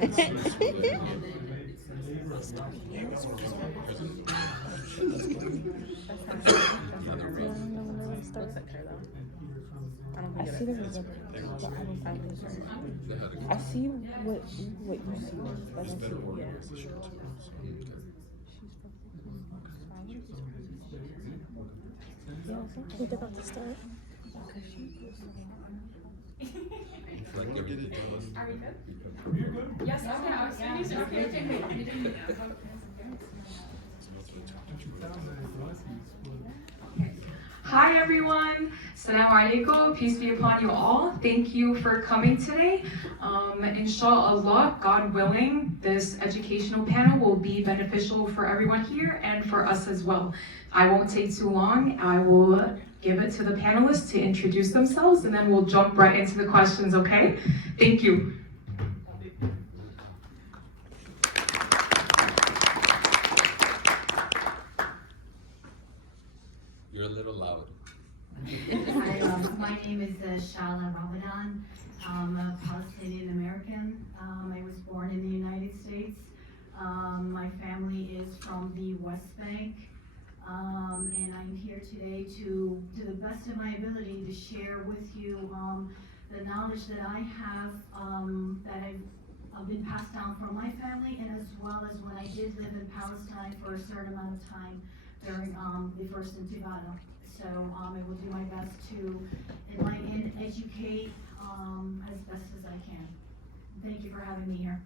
I see the results, but I don't think I see what you see, but I see it. Yeah, We about to start. Hi everyone, Assalamu alaikum, peace be upon you all. Thank you for coming today. Inshallah, God willing, this educational panel will be beneficial for everyone here and for us as well. I won't take too long. I will give it to the panelists to introduce themselves and then we'll jump right into the questions, okay? Thank you. You're a little loud. Hi, my name is Shala Ramadan. I'm a Palestinian American. I was born in the United States. My family is from the West Bank. And I'm here today to the best of my ability, to share with you the knowledge that I have, that I've been passed down from my family, and as well as when I did live in Palestine for a certain amount of time during the First Intifada. So I will do my best to enlighten, educate as best as I can. Thank you for having me here.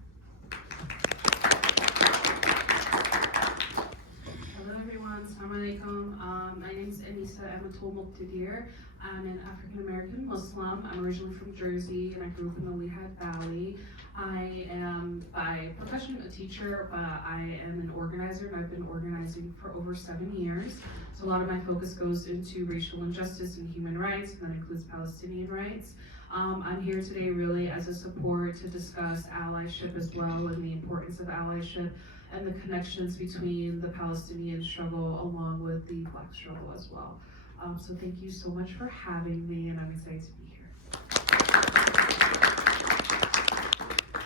Hello everyone, Assalamu alaikum. My name is Anissa Amatul Muqtadir. I'm an African American Muslim. I'm originally from Jersey and I grew up in the Lehigh Valley. I am by profession a teacher, but I am an organizer and I've been organizing for over 7 years. So a lot of my focus goes into racial injustice and human rights, and that includes Palestinian rights. I'm here today really as a support to discuss allyship as well, and the importance of allyship and the connections between the Palestinian struggle along with the Black struggle as well. So thank you so much for having me, and I'm excited to be here.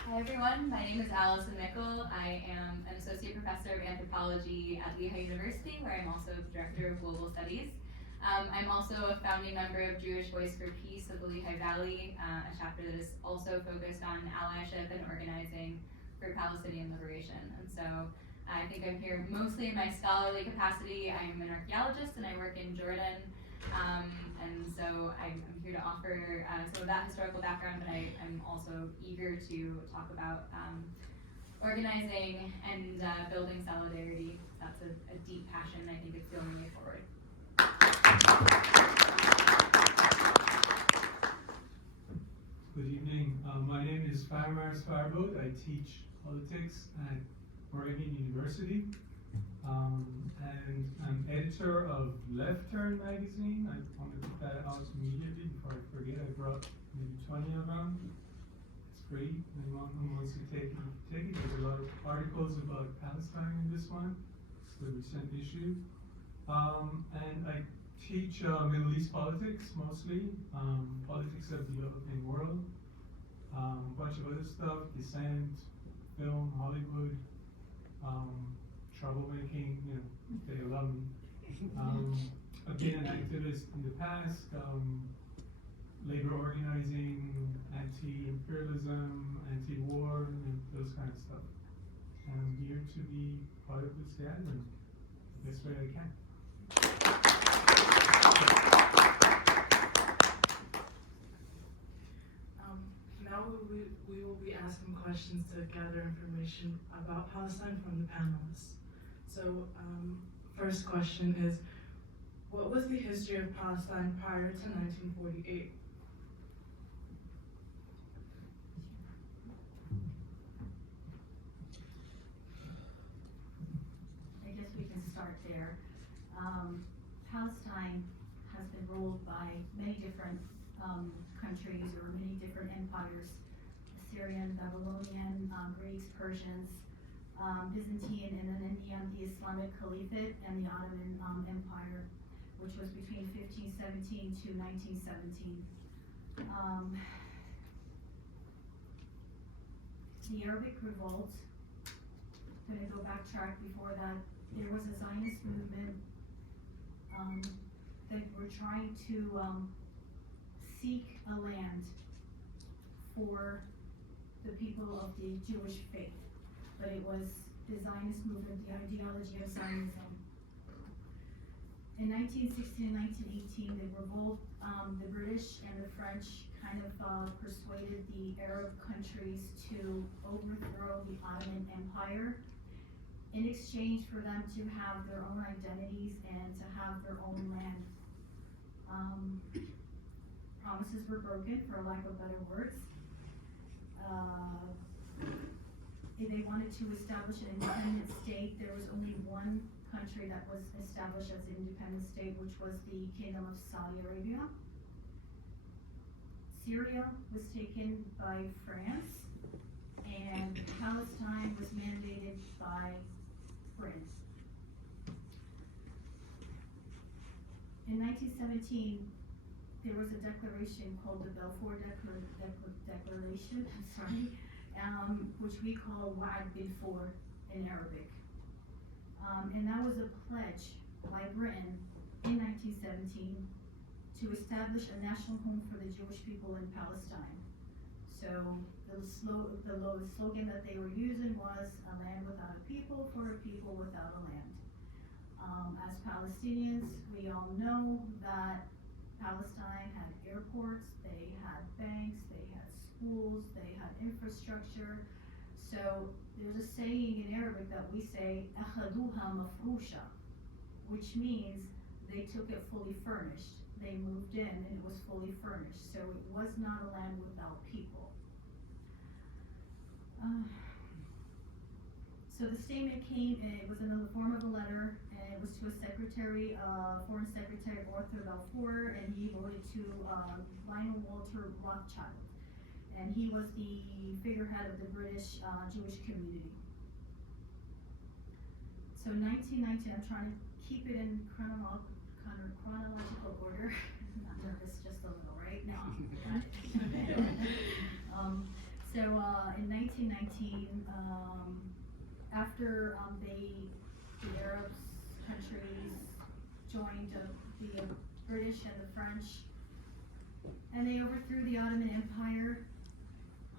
Hi everyone, my name is Allison Mickle. I am an associate professor of anthropology at Lehigh University, where I'm also the director of global studies. I'm also a founding member of Jewish Voice for Peace of the Lehigh Valley, a chapter that is also focused on allyship and organizing for Palestinian liberation. And so I think I'm here mostly in my scholarly capacity. I'm an archaeologist and I work in Jordan. And so I'm here to offer some of that historical background, but I'm also eager to talk about organizing and building solidarity. That's a deep passion. I think it's fueling me forward. Good evening. My name is Farmar Sfarbot. I teach politics at Oregon University. And I'm editor of Left Turn magazine. I want to put that out immediately before I forget. I brought maybe 20 of them. It's free. Anyone who wants to take it, take it. There's a lot of articles about Palestine in this one. It's the recent issue. And I teach Middle East politics mostly, politics of the developing world, a bunch of other stuff, dissent, film, Hollywood, troublemaking, you know, they love me. I've been an activist in the past, labor organizing, anti-imperialism, anti-war, and those kind of stuff. And I'm here to be part of this gathering the best way I can. Now we will be asking questions to gather information about Palestine from the panelists. So, first question is, what was the history of Palestine prior to 1948? I guess we can start there. Palestine has been ruled by many different countries or many different empires: Assyrian, Babylonian, Greeks, Persians, Byzantine, and then in the Islamic Caliphate and the Ottoman Empire, which was between 1517 to 1917. the Arabic Revolt. I'm gonna go backtrack before that. There was a Zionist movement that were trying to seek a land for the people of the Jewish faith, but it was the Zionist movement, the ideology of Zionism. In 1916 and 1918, the revolt, the British and the French kind of persuaded the Arab countries to overthrow the Ottoman Empire in exchange for them to have their own identities and to have their own land. Promises were broken, for lack of better words. They wanted to establish an independent state. There was only one country that was established as an independent state, which was the Kingdom of Saudi Arabia. Syria was taken by France, and Palestine was mandated by Britain. In 1917, there was a declaration called the Balfour Declaration, which we call Wa'ad Balfour in Arabic. And that was a pledge by Britain in 1917 to establish a national home for the Jewish people in Palestine. So the slogan that they were using was a land without a people for a people without a land. As Palestinians, we all know that Palestine had airports, they had banks, they had schools, they had infrastructure. So there's a saying in Arabic that we say, "Akhaduha mafrusha," which means they took it fully furnished. They moved in and it was fully furnished. So it was not a land without people. So the statement came, it was in the form of a letter, and it was to a secretary, Foreign Secretary Arthur Balfour, and he wrote it to Lionel Walter Rothschild. And he was the figurehead of the British Jewish community. So 1919, I'm trying to keep it in chronological order. I'm not nervous, just a little, right? No. So in 1919, after the Arab countries joined the British and the French, and they overthrew the Ottoman Empire,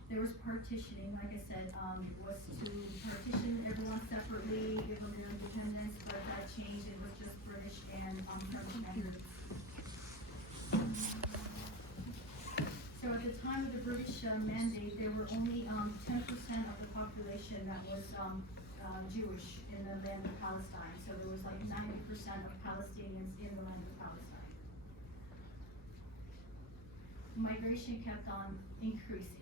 there was partitioning. Like I said, it was to partition everyone separately, give them their independence, but that changed. It was just British and French members. So at the time of the British mandate, there were only 10% of the population that was Jewish in the land of Palestine. So there was like 90% of Palestinians in the land of Palestine. Migration kept on increasing.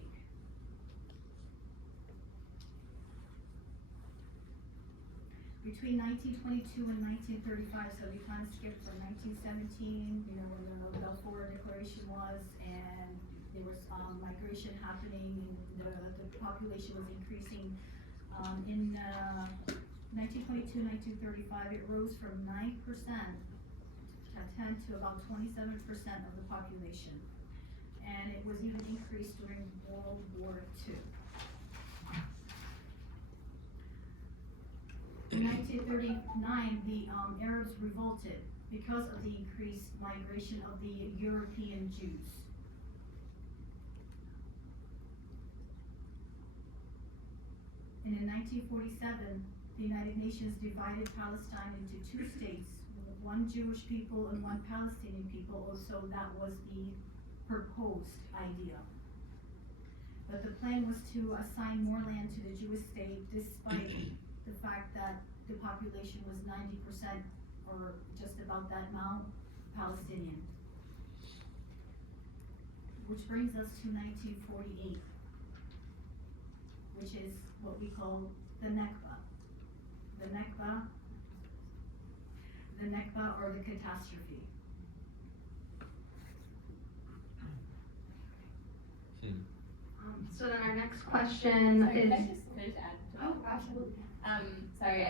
Between 1922 and 1935, so we kind of skipped from 1917, when the Balfour Declaration was, and there was migration happening, and the population was increasing. In 1922, 1935, it rose from 9% to about 27% of the population. And it was even increased during World War II. In 1939, the Arabs revolted because of the increased migration of the European Jews. And in 1947, the United Nations divided Palestine into two states, one Jewish people and one Palestinian people, so that was the proposed idea. But the plan was to assign more land to the Jewish state despite the fact that the population was 90%, or just about that amount, Palestinian. Which brings us to 1948, which is what we call the Nakba. The Nakba or the catastrophe. So then our next question Sorry, is. can I just add to that? Oh, absolutely. Sorry, I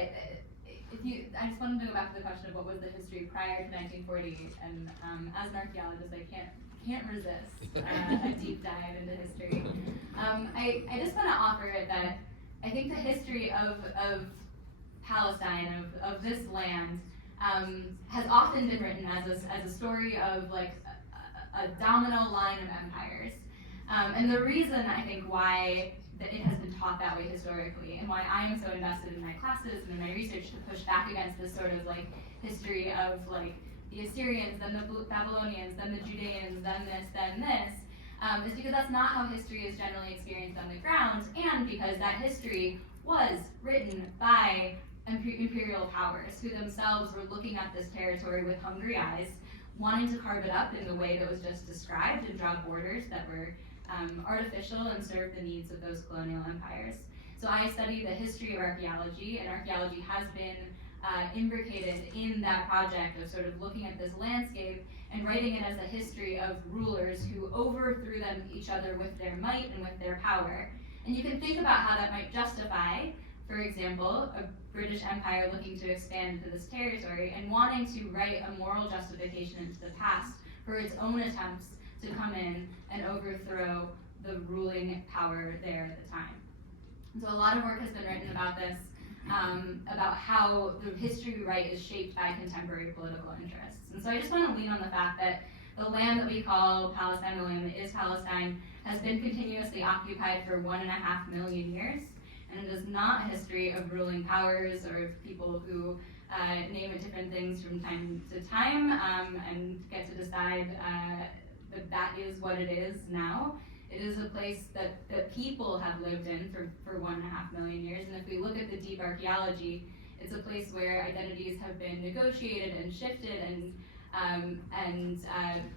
just wanted to go back to the question of what was the history prior to 1940, and as an archaeologist, I can't can't resist a deep dive into history. I just want to offer that I think the history of Palestine, of this land, has often been written as a story of like a domino line of empires. And the reason I think why that it has been taught that way historically, and why I am so invested in my classes and in my research to push back against this sort of like history of like the Assyrians, then the Babylonians, then the Judeans, then this, is because that's not how history is generally experienced on the ground, and because that history was written by imperial powers who themselves were looking at this territory with hungry eyes, wanting to carve it up in the way that was just described and draw borders that were artificial and served the needs of those colonial empires. So I study the history of archaeology, and archaeology has been imbricated in that project of sort of looking at this landscape and writing it as a history of rulers who overthrew each other with their might and with their power. And you can think about how that might justify, for example, a British Empire looking to expand into this territory and wanting to write a moral justification into the past for its own attempts to come in and overthrow the ruling power there at the time. So a lot of work has been written about this, about how the history we write is shaped by contemporary political interests. And so I just want to lean on the fact that the land that we call Palestine, the land that is Palestine, has been continuously occupied for 1.5 million years. And it is not a history of ruling powers or of people who name it different things from time to time and get to decide that is what it is now. It is a place that people have lived in for 1.5 million years. And if we look at the deep archaeology, it's a place where identities have been negotiated and shifted, and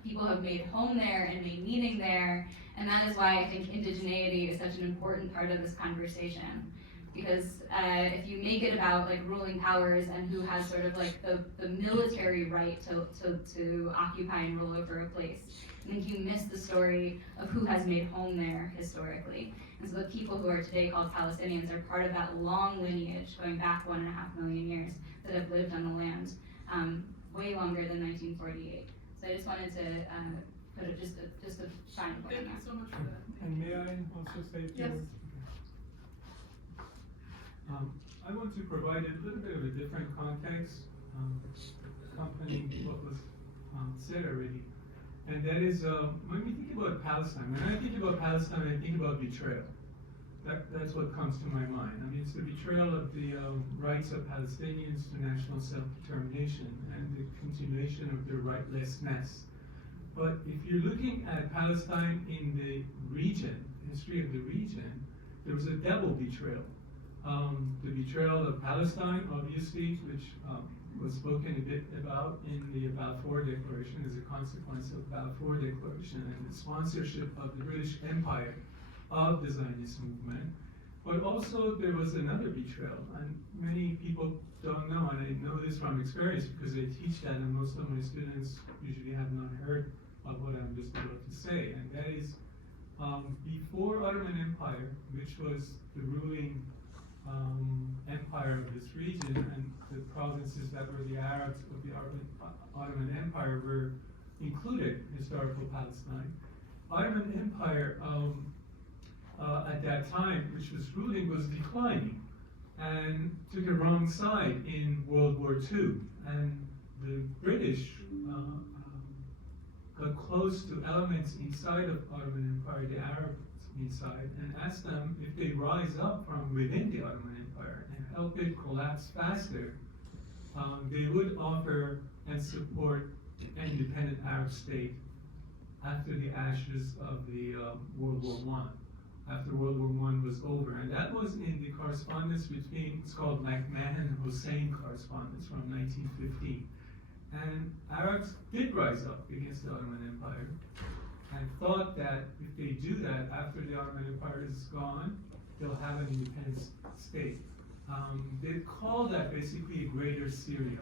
people have made home there and made meaning there. And that is why I think indigeneity is such an important part of this conversation. Because if you make it about like ruling powers and who has sort of like the military right to occupy and rule over a place, I think you miss the story of who has made home there historically. And so the people who are today called Palestinians are part of that long lineage going back 1.5 million years that have lived on the land way longer than 1948. So I just wanted to put it just a fine point on that. Thank you so much for that. And may I also say a few Yes. words? I want to provide a little bit of a different context, accompanying what was said already. And that is, when we think about Palestine, when I think about Palestine, I think about betrayal. That's what comes to my mind. I mean, it's the betrayal of the rights of Palestinians to national self-determination and the continuation of their rightlessness. But if you're looking at Palestine in the region, history of the region, there was a double betrayal. The betrayal of Palestine, obviously, which was spoken a bit about in the Balfour Declaration as a consequence of Balfour Declaration and the sponsorship of the British Empire of the Zionist movement. But also there was another betrayal, and many people don't know, and I know this from experience because I teach that, and most of my students usually have not heard of what I'm just about to say, and that is before Ottoman Empire, which was the ruling empire of this region, and the provinces that were the Arabs of the Ottoman Empire were included historical Palestine. Ottoman Empire at that time, which was ruling, was declining and took a wrong side in World War II. And the British got close to elements inside of Ottoman Empire, the Arabs inside, and asked them if they rise up from within the Ottoman Empire and help it collapse faster, they would offer and support an independent Arab state after the ashes of the World War I, after World War I was over. And that was in the correspondence between, it's called McMahon-Hussein correspondence from 1915. And Arabs did rise up against the Ottoman Empire and thought that if they do that after the Ottoman Empire is gone, they'll have an independent state. They call that basically a Greater Syria,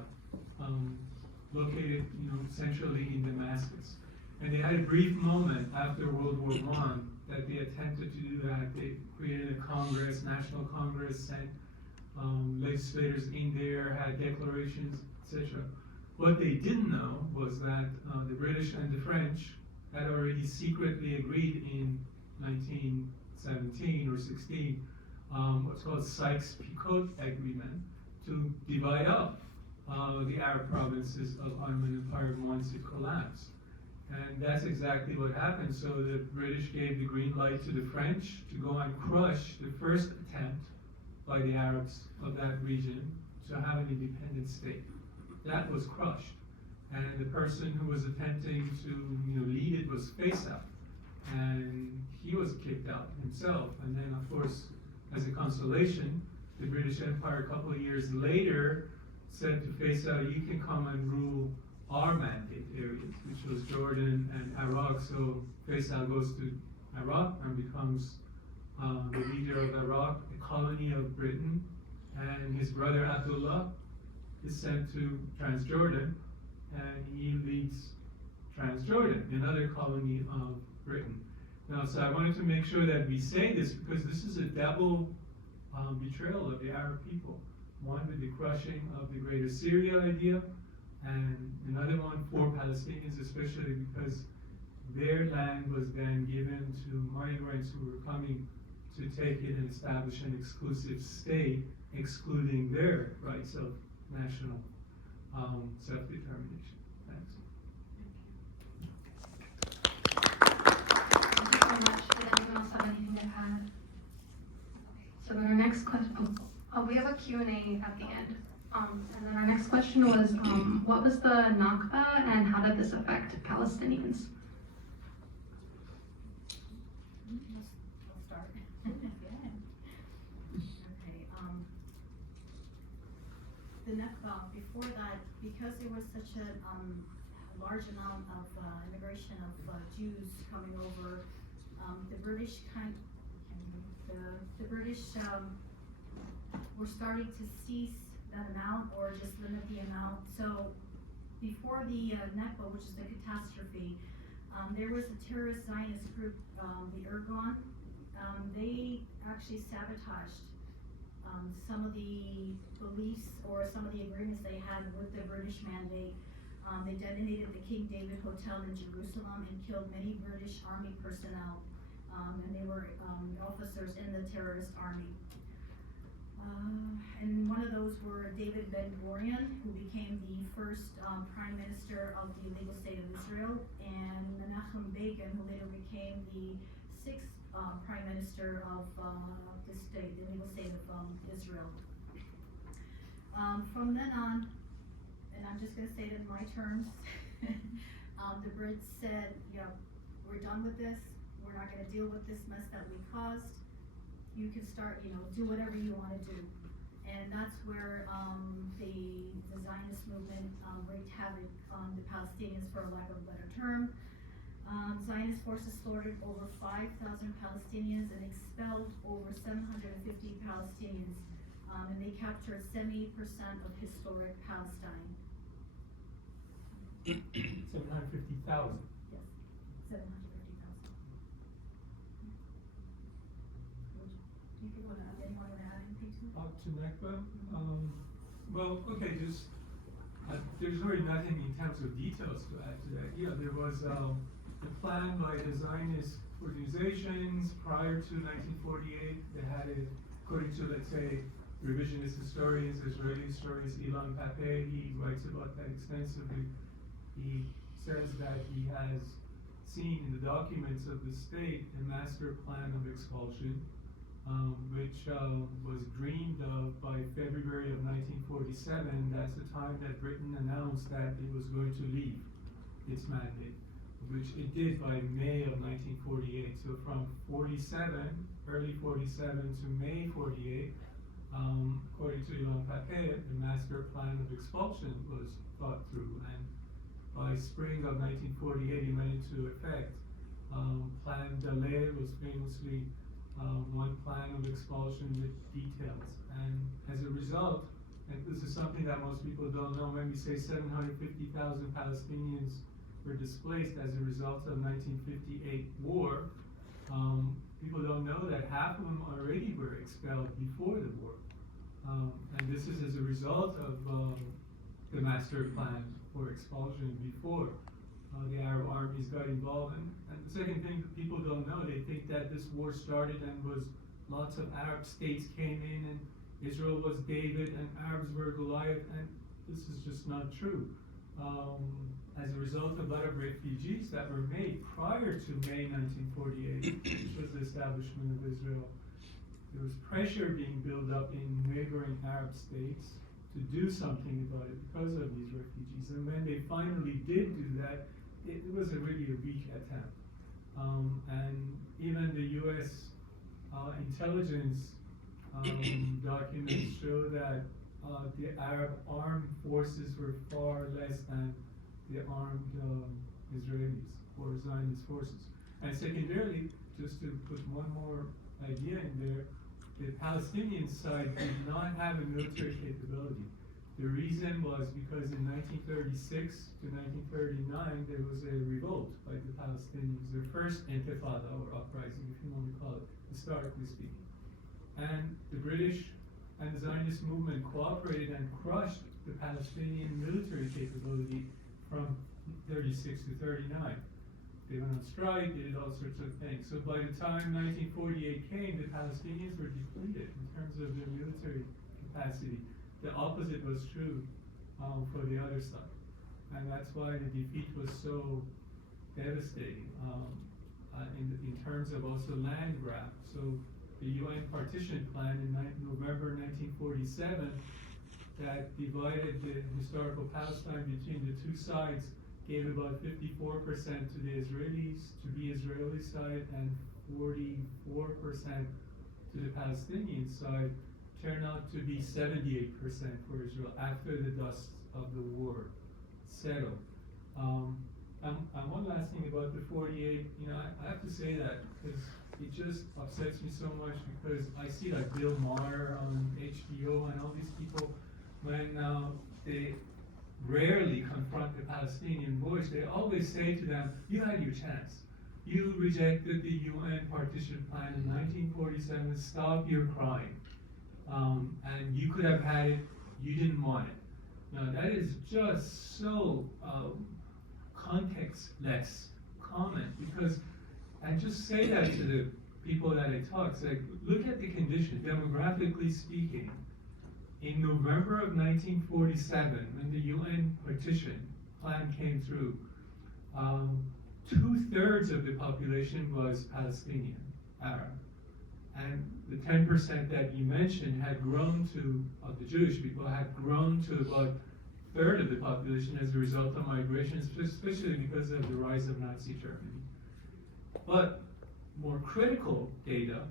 located, centrally in Damascus. And they had a brief moment after World War I that they attempted to do that. They created a Congress, National Congress, sent legislators in there, had declarations, etc. What they didn't know was that the British and the French had already secretly agreed in 1917 or 16 what's called Sykes-Picot Agreement to divide up the Arab provinces of Ottoman Empire once it collapsed. And that's exactly what happened. So the British gave the green light to the French to go and crush the first attempt by the Arabs of that region to have an independent state. That was crushed. And the person who was attempting to lead it was Faisal. And he was kicked out himself. And then, of course, as a consolation, the British Empire a couple of years later said to Faisal, you can come and rule our mandate areas, which was Jordan and Iraq. So Faisal goes to Iraq and becomes the leader of Iraq, a colony of Britain, and his brother Abdullah is sent to Transjordan, and he leads Transjordan, another colony of Britain. Now, so I wanted to make sure that we say this because this is a double betrayal of the Arab people. One with the crushing of the Greater Syria idea, and another one for Palestinians, especially because their land was then given to migrants who were coming to take it and establish an exclusive state, excluding their rights of national self-determination. Thanks. Thank you so much. Did anyone else have anything to add? So then our next question, we have a Q&A at the end. And then our next question was, what was the Nakba and how did this affect Palestinians? We'll start. Okay. The Nakba, before that, because there was such a large amount of immigration of Jews coming over, the British were starting to cease that amount or just limit the amount. So before the Nakba, which is the catastrophe, there was a terrorist Zionist group, the Irgun. They actually sabotaged some of the beliefs or some of the agreements they had with the British mandate. They detonated the King David Hotel in Jerusalem and killed many British Army personnel, and they were officers in the terrorist army. And one of those were David Ben-Gurion, who became the first prime minister of the legal state of Israel, and Menachem Begin, who later became the sixth prime minister of the legal state of Israel. From then on, and I'm just going to say it in my terms, the Brits said, yeah, we're done with this. We're not going to deal with this mess that we caused. You can start, do whatever you want to do. And that's where the Zionist movement wreaked havoc on the Palestinians, for lack of a better term. Zionist forces slaughtered over 5,000 Palestinians and expelled over 750 Palestinians. And they captured 70% of historic Palestine. 750,000. Yes, 750,000. Anyone want to add anything to it? To Nakba? Well, okay, there's really nothing in terms of details to add to that. Yeah, there was a plan by the Zionist organizations prior to 1948. They had it, according to, let's say, revisionist historians, Israeli historians, Ilan Pape, he writes about that extensively. He says that he has seen in the documents of the state a master plan of expulsion, which was dreamed of by February of 1947. That's the time that Britain announced that it was going to leave its mandate, which it did by May of 1948. So from 47, early 47 to May 48, according to Ilan Pape, the master plan of expulsion was thought through, and by spring of 1948 it went into effect. Plan Dalais was famously one plan of expulsion with details, and as a result, and this is something that most people don't know, when we say 750,000 Palestinians were displaced as a result of 1958 war, people don't know that half of them already were expelled before the war. And this is as a result of the master plan for expulsion before. the Arab armies got involved. And the second thing that people don't know, they think that this war started and was lots of Arab states came in and Israel was David and Arabs were Goliath, and this is just not true. As a result of a lot of refugees that were made prior to May 1948, which was the establishment of Israel, there was pressure being built up in neighboring Arab states to do something about it because of these refugees. And when they finally did do that, it was really a weak attempt. And even the US intelligence documents show that the Arab armed forces were far less than the armed Israelis or Zionist forces. And secondarily, just to put one more idea in there, the Palestinian side did not have a military capability. The reason was because in 1936 to 1939 there was a revolt by the Palestinians, their first intifada or uprising, if you want to call it, historically speaking. And the British and the Zionist movement cooperated and crushed the Palestinian military capability from 36 to 39. They went on strike, they did all sorts of things. So by the time 1948 came, the Palestinians were depleted in terms of their military capacity. The opposite was true for the other side. And that's why the defeat was so devastating in terms of also land grab. So the UN partition plan in November 1947 that divided the historical Palestine between the two sides gave about 54% to the Israelis, to the Israeli side, and 44% to the Palestinian side, turned out to be 78% for Israel after the dust of the war settled. And one last thing about the 48, I have to say that because it just upsets me so much because I see like Bill Maher on HBO and all these people, when they rarely confront the Palestinian voice, they always say to them, you had your chance. You rejected the UN partition plan in 1947, stop your crying. And you could have had it, you didn't want it. Now that is just so contextless comment, because I just say that to the people that I talk, it's like, look at the conditions, demographically speaking. In November of 1947, when the UN partition plan came through, 2/3 of the population was Palestinian, Arab. And the 10% that you mentioned had grown to, of the Jewish people, had grown to about 1/3 of the population as a result of migration, especially because of the rise of Nazi Germany. But more critical data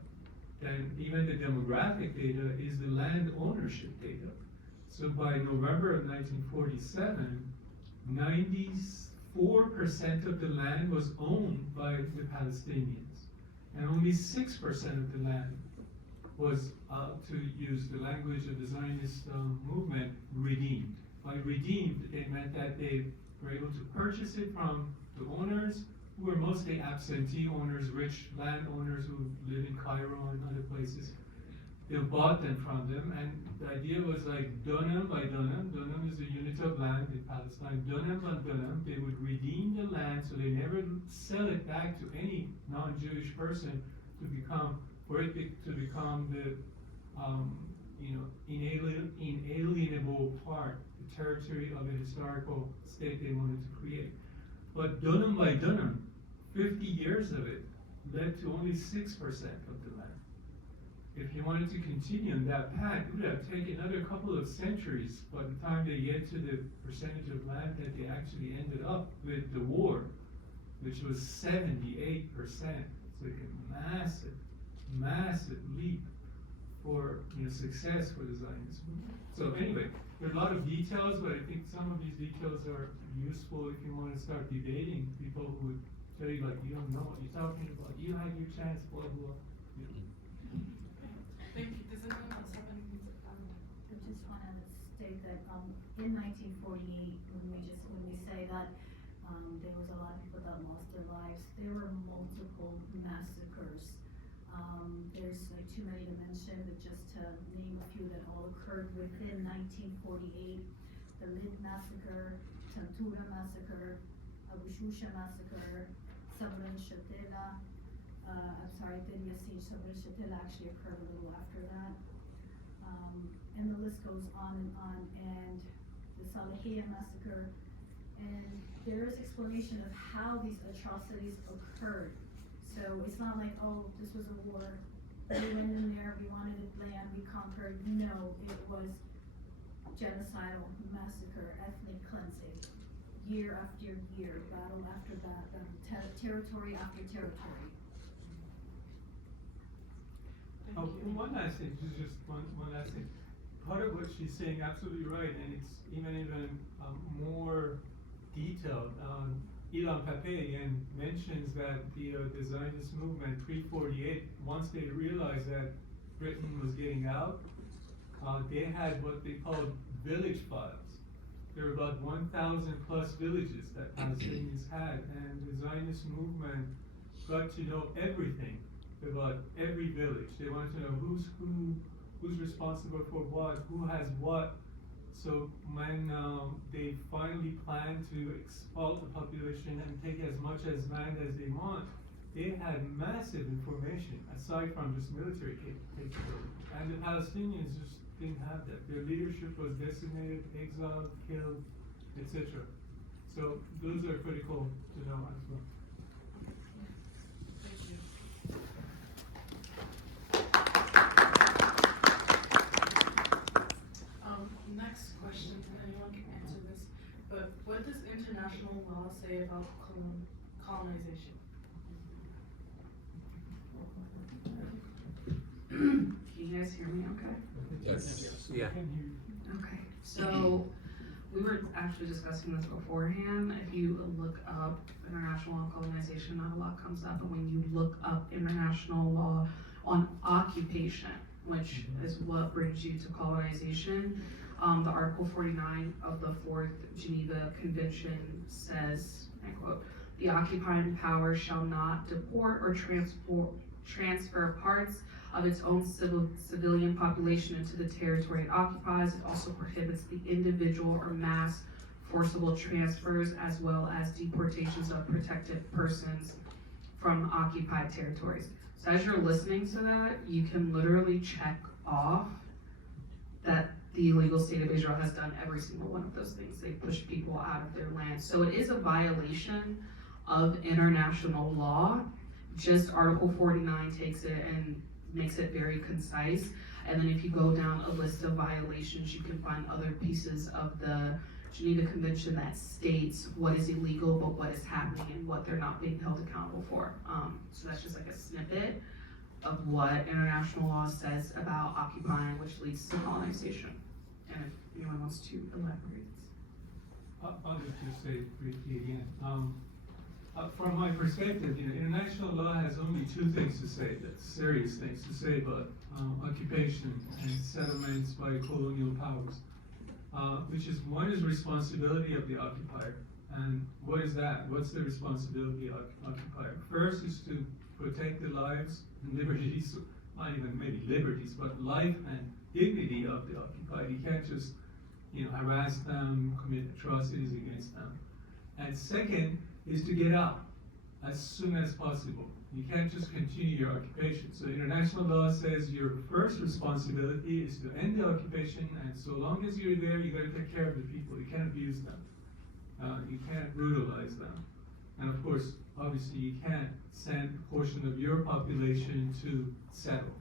than even the demographic data is the land ownership data. So by November of 1947, 94% of the land was owned by the Palestinians, and only 6% of the land was, to use the language of the Zionist movement, redeemed. By redeemed, it meant that they were able to purchase it from the owners, who were mostly absentee owners, rich landowners who live in Cairo and other places. They bought them from them, and the idea was like dunam by dunam. Dunam is a unit of land in Palestine. Dunam by dunam, they would redeem the land, so they never sell it back to any non-Jewish person to become the inalienable part, the territory of the historical state they wanted to create. But dunam by dunam, 50 years of it led to only 6% of the land. If you wanted to continue on that path, it would have taken another couple of centuries by the time they get to the percentage of land that they actually ended up with the war, which was 78%. It's like a massive leap for success for the Zionist movement. So anyway, there are a lot of details, but I think some of these details are useful if you want to start debating. People who would tell you, like, you don't know what you're talking about, you had your chance, blah, blah. Thank you. Does anyone else have anything to add? I just want to state that in 1948, when we say that there was a lot of people that lost their lives, there were multiple massacres. There's like too many to mention, but just to name a few that all occurred within 1948: the Lid massacre, Tantura massacre, Abu Shusha massacre, Sabra and Shatila, I'm sorry, Din Yassin, Sabra and Shatila actually occurred a little after that. And the list goes on, and the Salahiyah massacre, and there is explanation of how these atrocities occurred. So it's not like, oh, this was a war, we went in there, we wanted the land, we conquered. No, it was genocidal, massacre, ethnic cleansing, year after year, battle after battle, territory after territory. One last thing, just one last thing. Part of what she's saying, absolutely right, and it's even more detailed. Ilan Pape again mentions that the Zionist movement pre-48, once they realized that Britain was getting out, they had what they called village files. There were about 1,000 plus villages that Palestinians had, and the Zionist movement got to know everything about every village. They wanted to know who's responsible for what, who has what. So when they finally planned to expel the population and take as much as land as they want, they had massive information aside from just military capability. And the Palestinians just didn't have that. Their leadership was decimated, exiled, killed, etc. So those are critical to know as well. Next question, and anyone can answer this, but what does international law say about colonization? Can you guys hear me okay? Yes. Yeah. Okay, so we were actually discussing this beforehand. If you look up international law on colonization, not a lot comes up, but when you look up international law on occupation, which is what brings you to colonization, the Article 49 of the Fourth Geneva Convention says, I quote, "The occupying power shall not deport or transfer parts of its own civilian population into the territory it occupies. It also prohibits the individual or mass forcible transfers as well as deportations of protected persons from occupied territories." So as you're listening to that, you can literally check off that the illegal state of Israel has done every single one of those things. They push people out of their land. So it is a violation of international law. Just Article 49 takes it and makes it very concise. And then if you go down a list of violations, you can find other pieces of the Geneva Convention that states what is illegal, but what is happening and what they're not being held accountable for. So that's just like a snippet of what international law says about occupying, which leads to colonization. And if anyone wants to elaborate. I'll just say briefly again. From my perspective, international law has only two things to say, that's serious things to say about occupation and settlements by colonial powers, which is one is responsibility of the occupier. And what is that? What's the responsibility of the occupier? First is to protect the lives and liberties, not even maybe liberties, but life and dignity of the occupied. You can't just, harass them, commit atrocities against them. And second is to get out as soon as possible. You can't just continue your occupation. So international law says your first responsibility is to end the occupation, and so long as you're there, you gotta take care of the people. You can't abuse them. You can't brutalize them. And of course, obviously you can't send a portion of your population to settle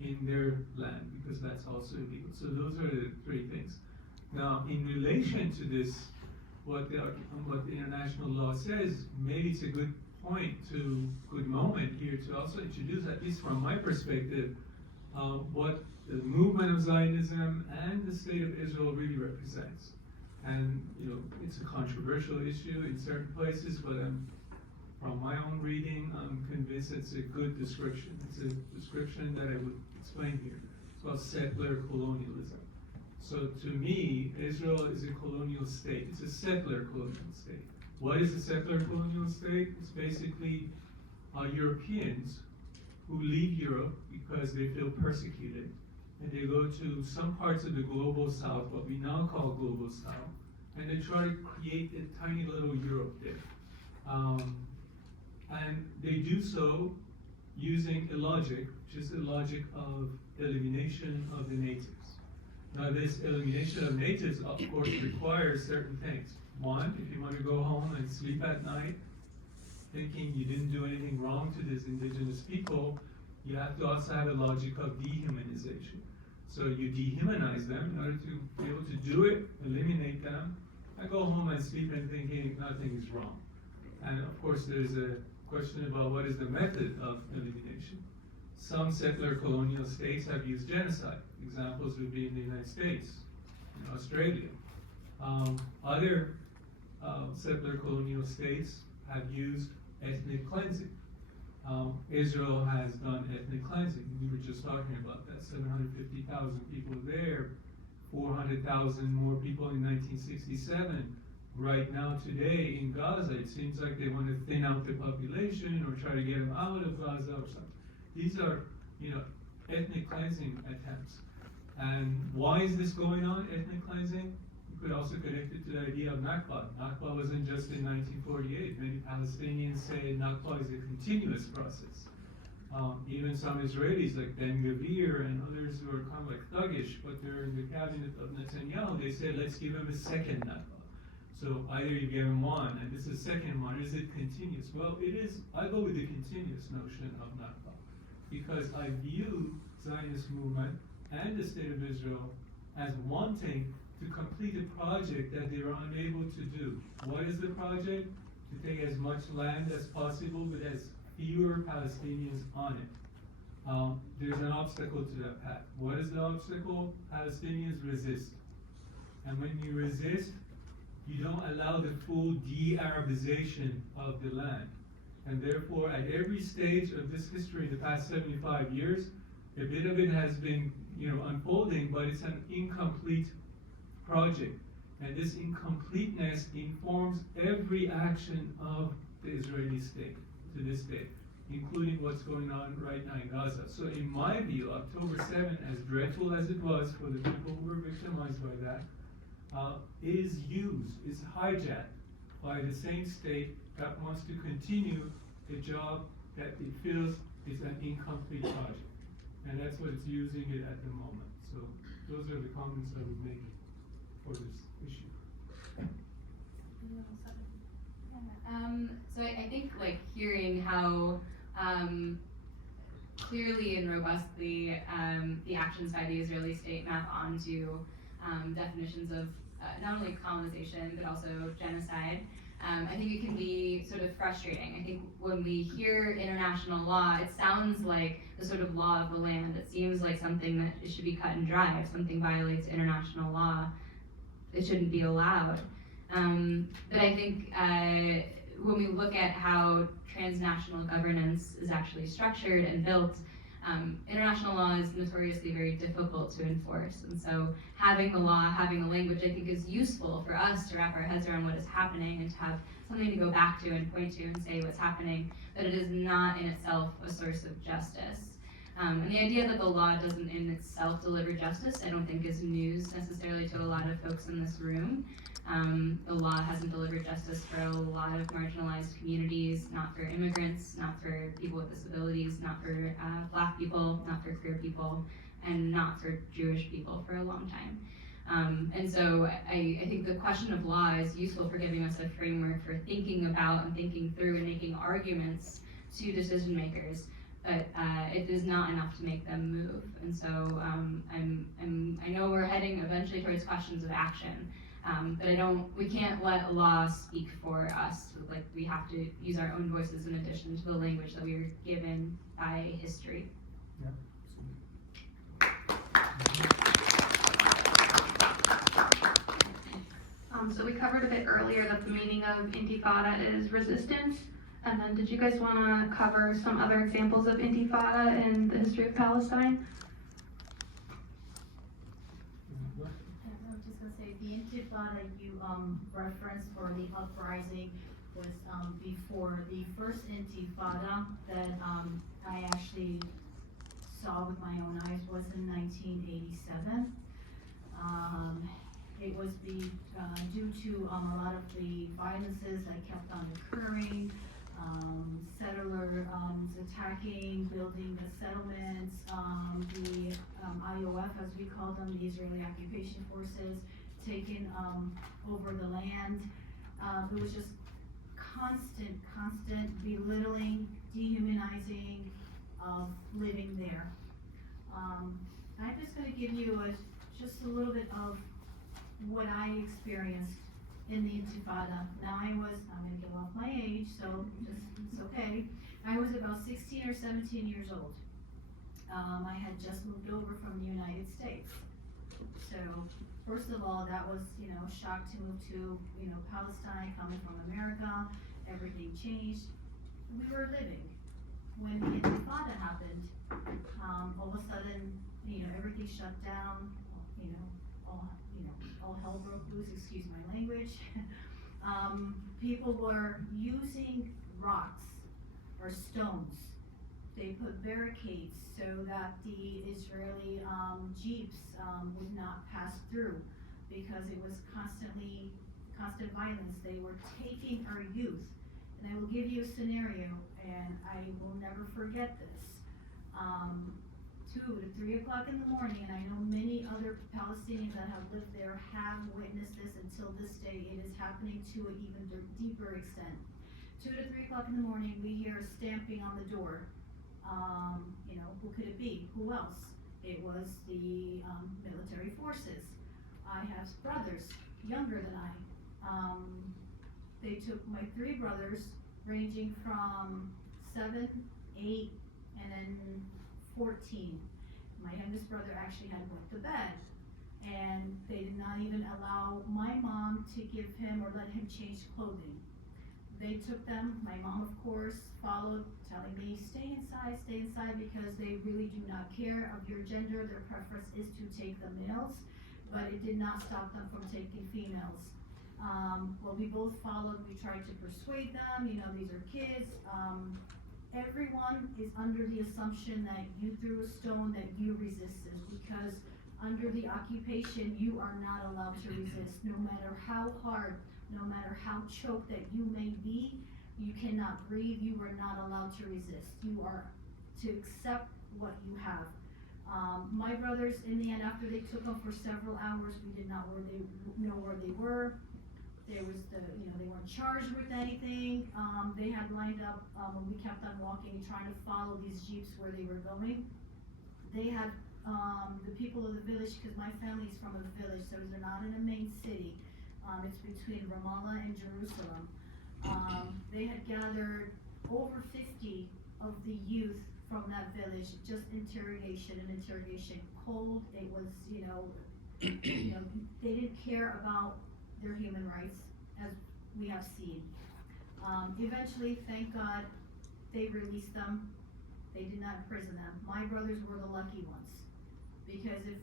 in their land, because that's also illegal. So those are the three things. Now, in relation to this, what the international law says, maybe it's a good moment here to also introduce, at least from my perspective, what the movement of Zionism and the state of Israel really represents. And it's a controversial issue in certain places, but from my own reading, I'm convinced it's a good description. It's a description that I would explain here. It's called settler colonialism. So to me, Israel is a colonial state. It's a settler colonial state. What is a settler colonial state? It's basically Europeans who leave Europe because they feel persecuted. And they go to some parts of the global south, what we now call global south, and they try to create a tiny little Europe there. And they do so using a logic, which is a logic of elimination of the natives. Now, this elimination of natives, of course, requires certain things. One, if you want to go home and sleep at night, thinking you didn't do anything wrong to these indigenous people, you have to also have a logic of dehumanization. So you dehumanize them in order to be able to do it, eliminate them, and go home and sleep and thinking nothing is wrong. And of course, there's a question about what is the method of elimination. Some settler colonial states have used genocide. Examples would be in the United States, in Australia. Other settler colonial states have used ethnic cleansing. Israel has done ethnic cleansing. We were just talking about that. 750,000 people there, 400,000 more people in 1967. Right now, today in Gaza, it seems like they want to thin out the population or try to get them out of Gaza or something. These are, ethnic cleansing attempts. And why is this going on, ethnic cleansing? You could also connect it to the idea of Nakba. Nakba wasn't just in 1948. Many Palestinians say Nakba is a continuous process. Even some Israelis like Ben-Gvir and others who are kind of like thuggish, but they're in the cabinet of Netanyahu, they say, let's give him a second Nakba. So either you give him one, and this is the second one, is it continuous? Well, it is. I go with the continuous notion of Nakba, because I view Zionist movement and the State of Israel as wanting to complete a project that they were unable to do. What is the project? To take as much land as possible with as fewer Palestinians on it. There's an obstacle to that path. What is the obstacle? Palestinians resist. And when you resist, you don't allow the full de-Arabization of the land. And therefore, at every stage of this history in the past 75 years, a bit of it has been, unfolding, but it's an incomplete project. And this incompleteness informs every action of the Israeli state to this day, including what's going on right now in Gaza. So in my view, October 7th, as dreadful as it was for the people who were victimized by that, is hijacked by the same state that wants to continue a job that it feels is an incomplete project. And that's what it's using it at the moment. So those are the comments I would make for this issue. So I think hearing how clearly and robustly the actions by the Israeli state map onto definitions of not only colonization but also genocide. I think it can be sort of frustrating. I think when we hear international law, it sounds like the sort of law of the land. It seems like something that it should be cut and dry. If something violates international law, it shouldn't be allowed. But I think when we look at how transnational governance is actually structured and built, international law is notoriously very difficult to enforce. And so having the law, having the language, I think is useful for us to wrap our heads around what is happening and to have something to go back to and point to and say what's happening, but it is not in itself a source of justice. And the idea that the law doesn't in itself deliver justice, I don't think is news necessarily to a lot of folks in this room. The law hasn't delivered justice for a lot of marginalized communities, not for immigrants, not for people with disabilities, not for Black people, not for queer people, and not for Jewish people for a long time. And so I think the question of law is useful for giving us a framework for thinking about and thinking through and making arguments to decision makers, but it is not enough to make them move. And so I know we're heading eventually towards questions of action. But we can't let law speak for us. We have to use our own voices in addition to the language that we were given by history. Yeah. So we covered a bit earlier that the meaning of intifada is resistance. And then did you guys want to cover some other examples of intifada in the history of Palestine? I was just gonna say, the intifada you referenced for the uprising was before the first intifada that I actually saw with my own eyes was in 1987. it was due to a lot of the violences that kept on occurring, settlers attacking, building the settlements, the IOF, as we call them, the Israeli occupation forces, taking over the land. It was just constant belittling, dehumanizing of living there. I'm just going to give you just a little bit of what I experienced in the Intifada. Now I'm going to give off my age, so it's okay. I was about 16 or 17 years old. I had just moved over from the United States. So, first of all, that was, shock to move to, Palestine, coming from America. Everything changed. We were living. When the Intifada happened, all of a sudden, everything shut down, all hell broke loose, excuse my language. People were using rocks or stones. They put barricades so that the Israeli jeeps would not pass through, because it was constant violence. They were taking our youth. And I will give you a scenario, and I will never forget this. 2 to 3 o'clock in the morning, and I know many other Palestinians that have lived there have witnessed this. Until this day, it is happening to an even deeper extent. 2 to 3 o'clock in the morning, we hear stamping on the door. Who could it be? Who else? It was the military forces. I have brothers younger than I. They took my 3 brothers, ranging from 7, 8, and then 14. My youngest brother actually had went to bed, and they did not even allow my mom to give him or let him change clothing. They took them. My mom, of course, followed, telling me, stay inside, because they really do not care of your gender. Their preference is to take the males, but it did not stop them from taking females. Well, we both followed. We tried to persuade them, these are kids. Everyone is under the assumption that you threw a stone, that you resisted, because under the occupation, you are not allowed to resist. No matter how hard, no matter how choked that you may be, you cannot breathe. You are not allowed to resist. You are to accept what you have. My brothers, in the end, after they took them for several hours, we did not know where they were. There was they weren't charged with anything. They had lined up, we kept on walking, trying to follow these jeeps where they were going. They had, the people of the village, because my family is from a village, so they're not in a main city. It's between Ramallah and Jerusalem. They had gathered over 50 of the youth from that village, just interrogation, cold. It was, they didn't care about their human rights, as we have seen. Eventually, thank God, they released them. They did not imprison them. My brothers were the lucky ones, because if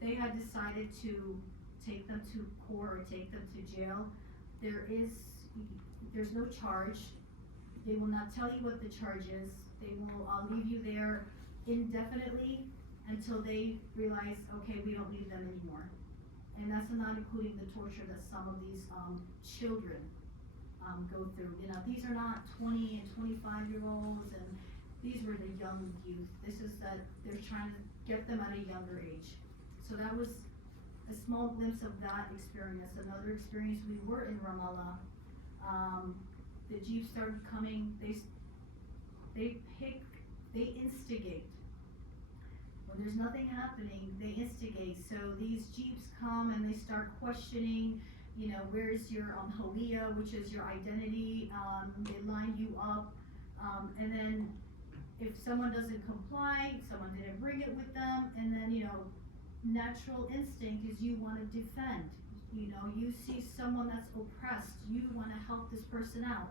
they had decided to take them to court or take them to jail, there's no charge. They will not tell you what the charge is. They will leave you there indefinitely until they realize, okay, we don't need them anymore. And that's not including the torture that some of these children go through. These are not 20 and 25-year-olds, and these were the young youth. This is that they're trying to get them at a younger age. So that was a small glimpse of that experience. Another experience, we were in Ramallah. The Jeeps started coming. They instigate. When there's nothing happening, they instigate. So these jeeps come and they start questioning, where's your Hawiyah, which is your identity. They line you up. And then if someone doesn't comply, someone didn't bring it with them, and then, natural instinct is you want to defend. You see someone that's oppressed, you want to help this person out.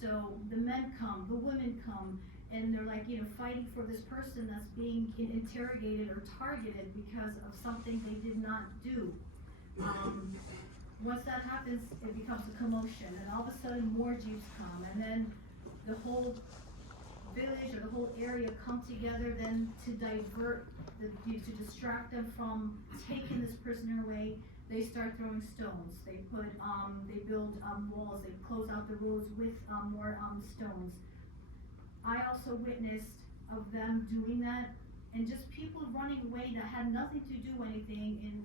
So the men come, the women come, and they're like, fighting for this person that's being interrogated or targeted because of something they did not do. Once that happens, it becomes a commotion, and all of a sudden more Jeeps come, and then the whole village or the whole area come together then to divert, to distract them from taking this prisoner away. they start throwing stones. They build walls. They close out the roads with more stones. I also witnessed of them doing that, and just people running away that had nothing to do anything. And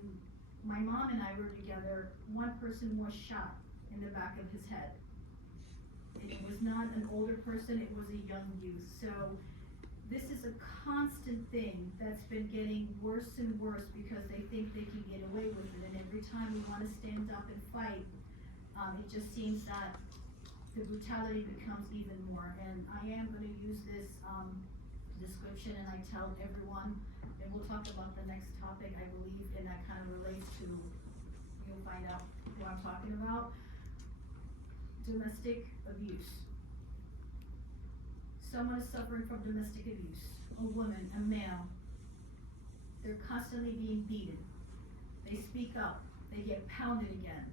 my mom and I were together. One person was shot in the back of his head. And it was not an older person, it was a young youth. So this is a constant thing that's been getting worse and worse because they think they can get away with it. And every time we want to stand up and fight, it just seems that the brutality becomes even more. And I am going to use this description, and I tell everyone, and we'll talk about the next topic, I believe, and that kind of relates to, you'll find out who I'm talking about. Domestic abuse. Someone is suffering from domestic abuse, a woman, a male. They're constantly being beaten. They speak up, they get pounded again.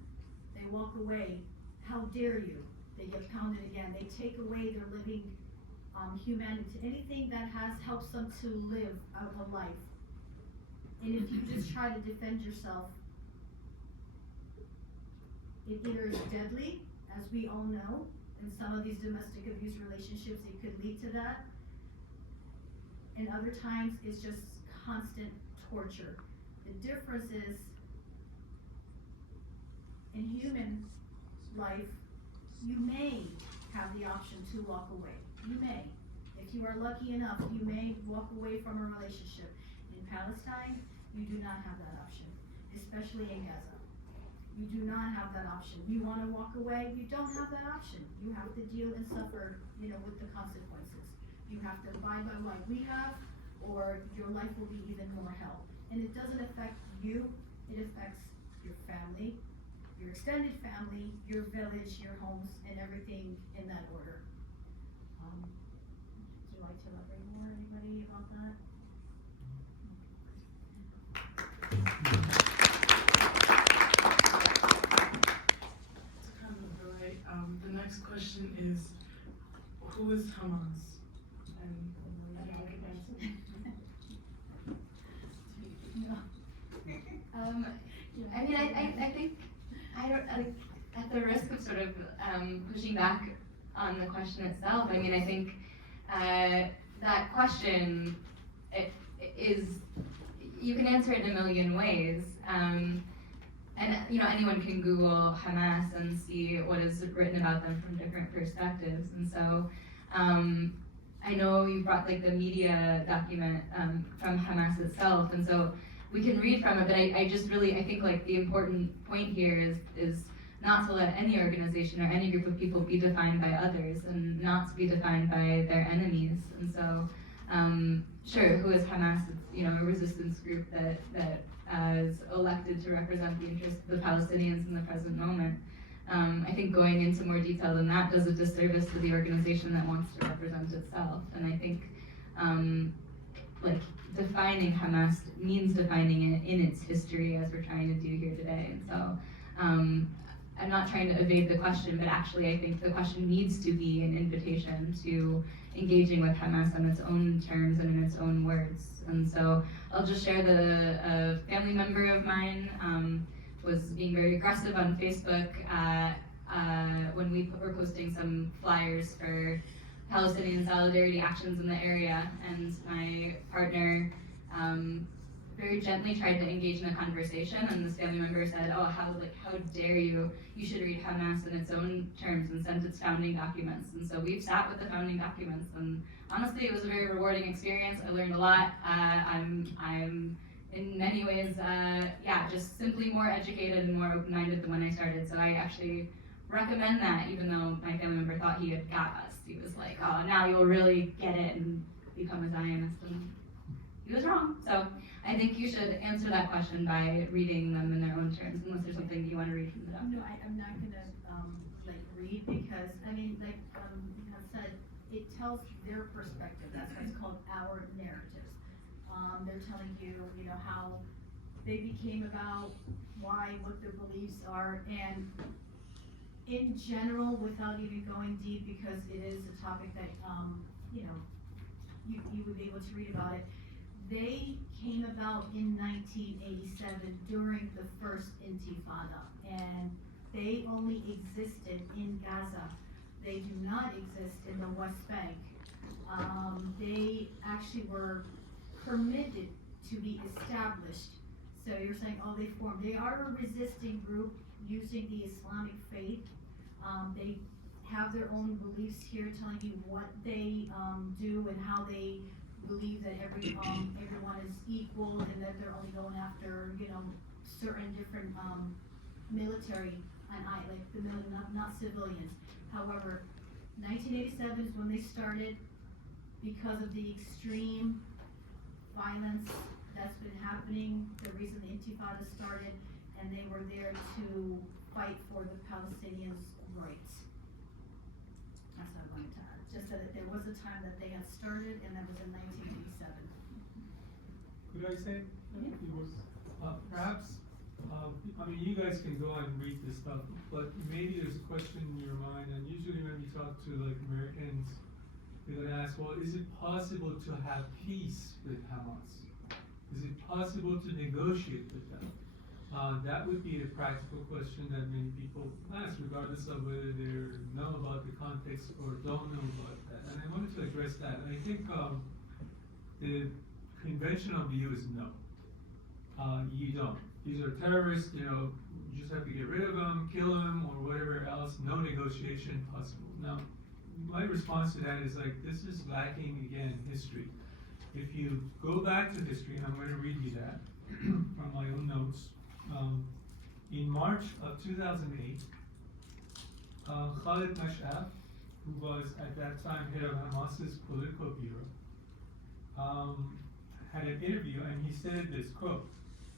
They walk away, how dare you? They get pounded again. They take away their living humanity, anything that has helps them to live a life. And if you just try to defend yourself, it either is deadly, as we all know, in some of these domestic abuse relationships, it could lead to that. And other times, it's just constant torture. The difference is, in human life, you may have the option to walk away. You may. If you are lucky enough, you may walk away from a relationship. In Palestine, you do not have that option, especially in Gaza. You do not have that option. You want to walk away, you don't have that option. You have to deal and suffer, with the consequences. You have to abide by what we have, or your life will be even more hell. And it doesn't affect you, it affects your family, your extended family, your village, your homes, and everything in that order. Would you like to elaborate more, anybody, about that? To kind of relate, the next question is, who is Hamas? And I mean, I think, at the risk of sort of pushing back on the question itself, I mean, I think that question is, you can answer it in a million ways. And anyone can Google Hamas and see what is written about them from different perspectives. And so, I know you brought the media document from Hamas itself, and so we can read from it, but I think the important point here is not to let any organization or any group of people be defined by others, and not to be defined by their enemies. And so, sure, who is Hamas? It's a resistance group that is elected to represent the interests of the Palestinians in the present moment. I think going into more detail than that does a disservice to the organization that wants to represent itself. And I think, defining Hamas means defining it in its history, as we're trying to do here today. And so, I'm not trying to evade the question, but actually I think the question needs to be an invitation to engaging with Hamas on its own terms and in its own words. And so I'll just share a family member of mine was being very aggressive on Facebook when we were posting some flyers for Palestinian solidarity actions in the area, and my partner very gently tried to engage in a conversation, and this family member said, "Oh, how dare you? You should read Hamas in its own terms," and sent its founding documents. And so we've sat with the founding documents, and honestly, it was a very rewarding experience. I learned a lot. I'm in many ways, just simply more educated and more open-minded than when I started. So I actually recommend that, even though my family member thought he had got us. He was like, "Oh, now you'll really get it and become a Zionist," and he was wrong. So I think you should answer that question by reading them in their own terms, unless there's something you want to read from the document. No, I'm not gonna read, because I said, it tells their perspective. That's why it's called our narratives. They're telling you, how they became about, why, what their beliefs are, and in general, without even going deep, because it is a topic that you would be able to read about it. They came about in 1987 during the first Intifada, and they only existed in Gaza. They do not exist in the West Bank. They actually were permitted to be established. So you're saying, oh, they are a resisting group using the Islamic faith. They have their own beliefs here, telling you what they do and how they believe that everyone is equal, and that they're only going after, certain different military and like the military, not civilians. However, 1987 is when they started, because of the extreme violence that's been happening, the reason the Intifada started, and they were there to fight for the Palestinians' rights. That's what I wanted to add. Just that there was a time that they had started, and that was in 1987. Could I say? It was, perhaps, I mean, you guys can go and read this stuff, but maybe there's a question in your mind, and usually when we talk to like Americans, they're gonna ask, well, is it possible to have peace with Hamas? Is it possible to negotiate with them? That would be a practical question that many people ask, regardless of whether they know about the context or don't know about that. And I wanted to address that. And I think the conventional view is no. You don't. These are terrorists, you just have to get rid of them, kill them, or whatever else, no negotiation possible. Now, my response to that is like, this is lacking, again, history. If you go back to history, and I'm going to read you that from my own notes. In March of 2008, Khalid Mash'af, who was at that time head of Hamas's political bureau, had an interview, and he said this, quote,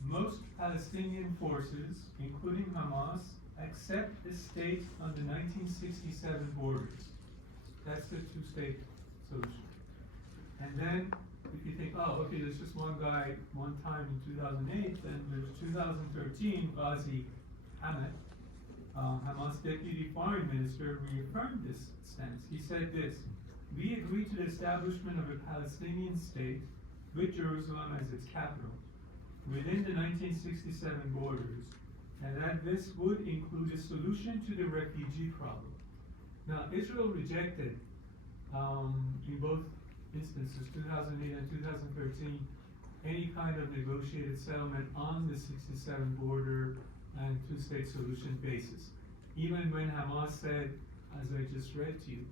"Most Palestinian forces, including Hamas, accept a state on the 1967 borders." That's the two-state solution. And then, if you think, oh, okay, there's just one guy, one time in 2008, then there's 2013, Ghazi Hamid, Hamas deputy foreign minister, reaffirmed this stance. He said this: "We agree to the establishment of a Palestinian state with Jerusalem as its capital within the 1967 borders, and that this would include a solution to the refugee problem." Now, Israel rejected, in both instances, 2008 and 2013, any kind of negotiated settlement on the 67 border and two-state solution basis. Even when Hamas said, as I just read to you,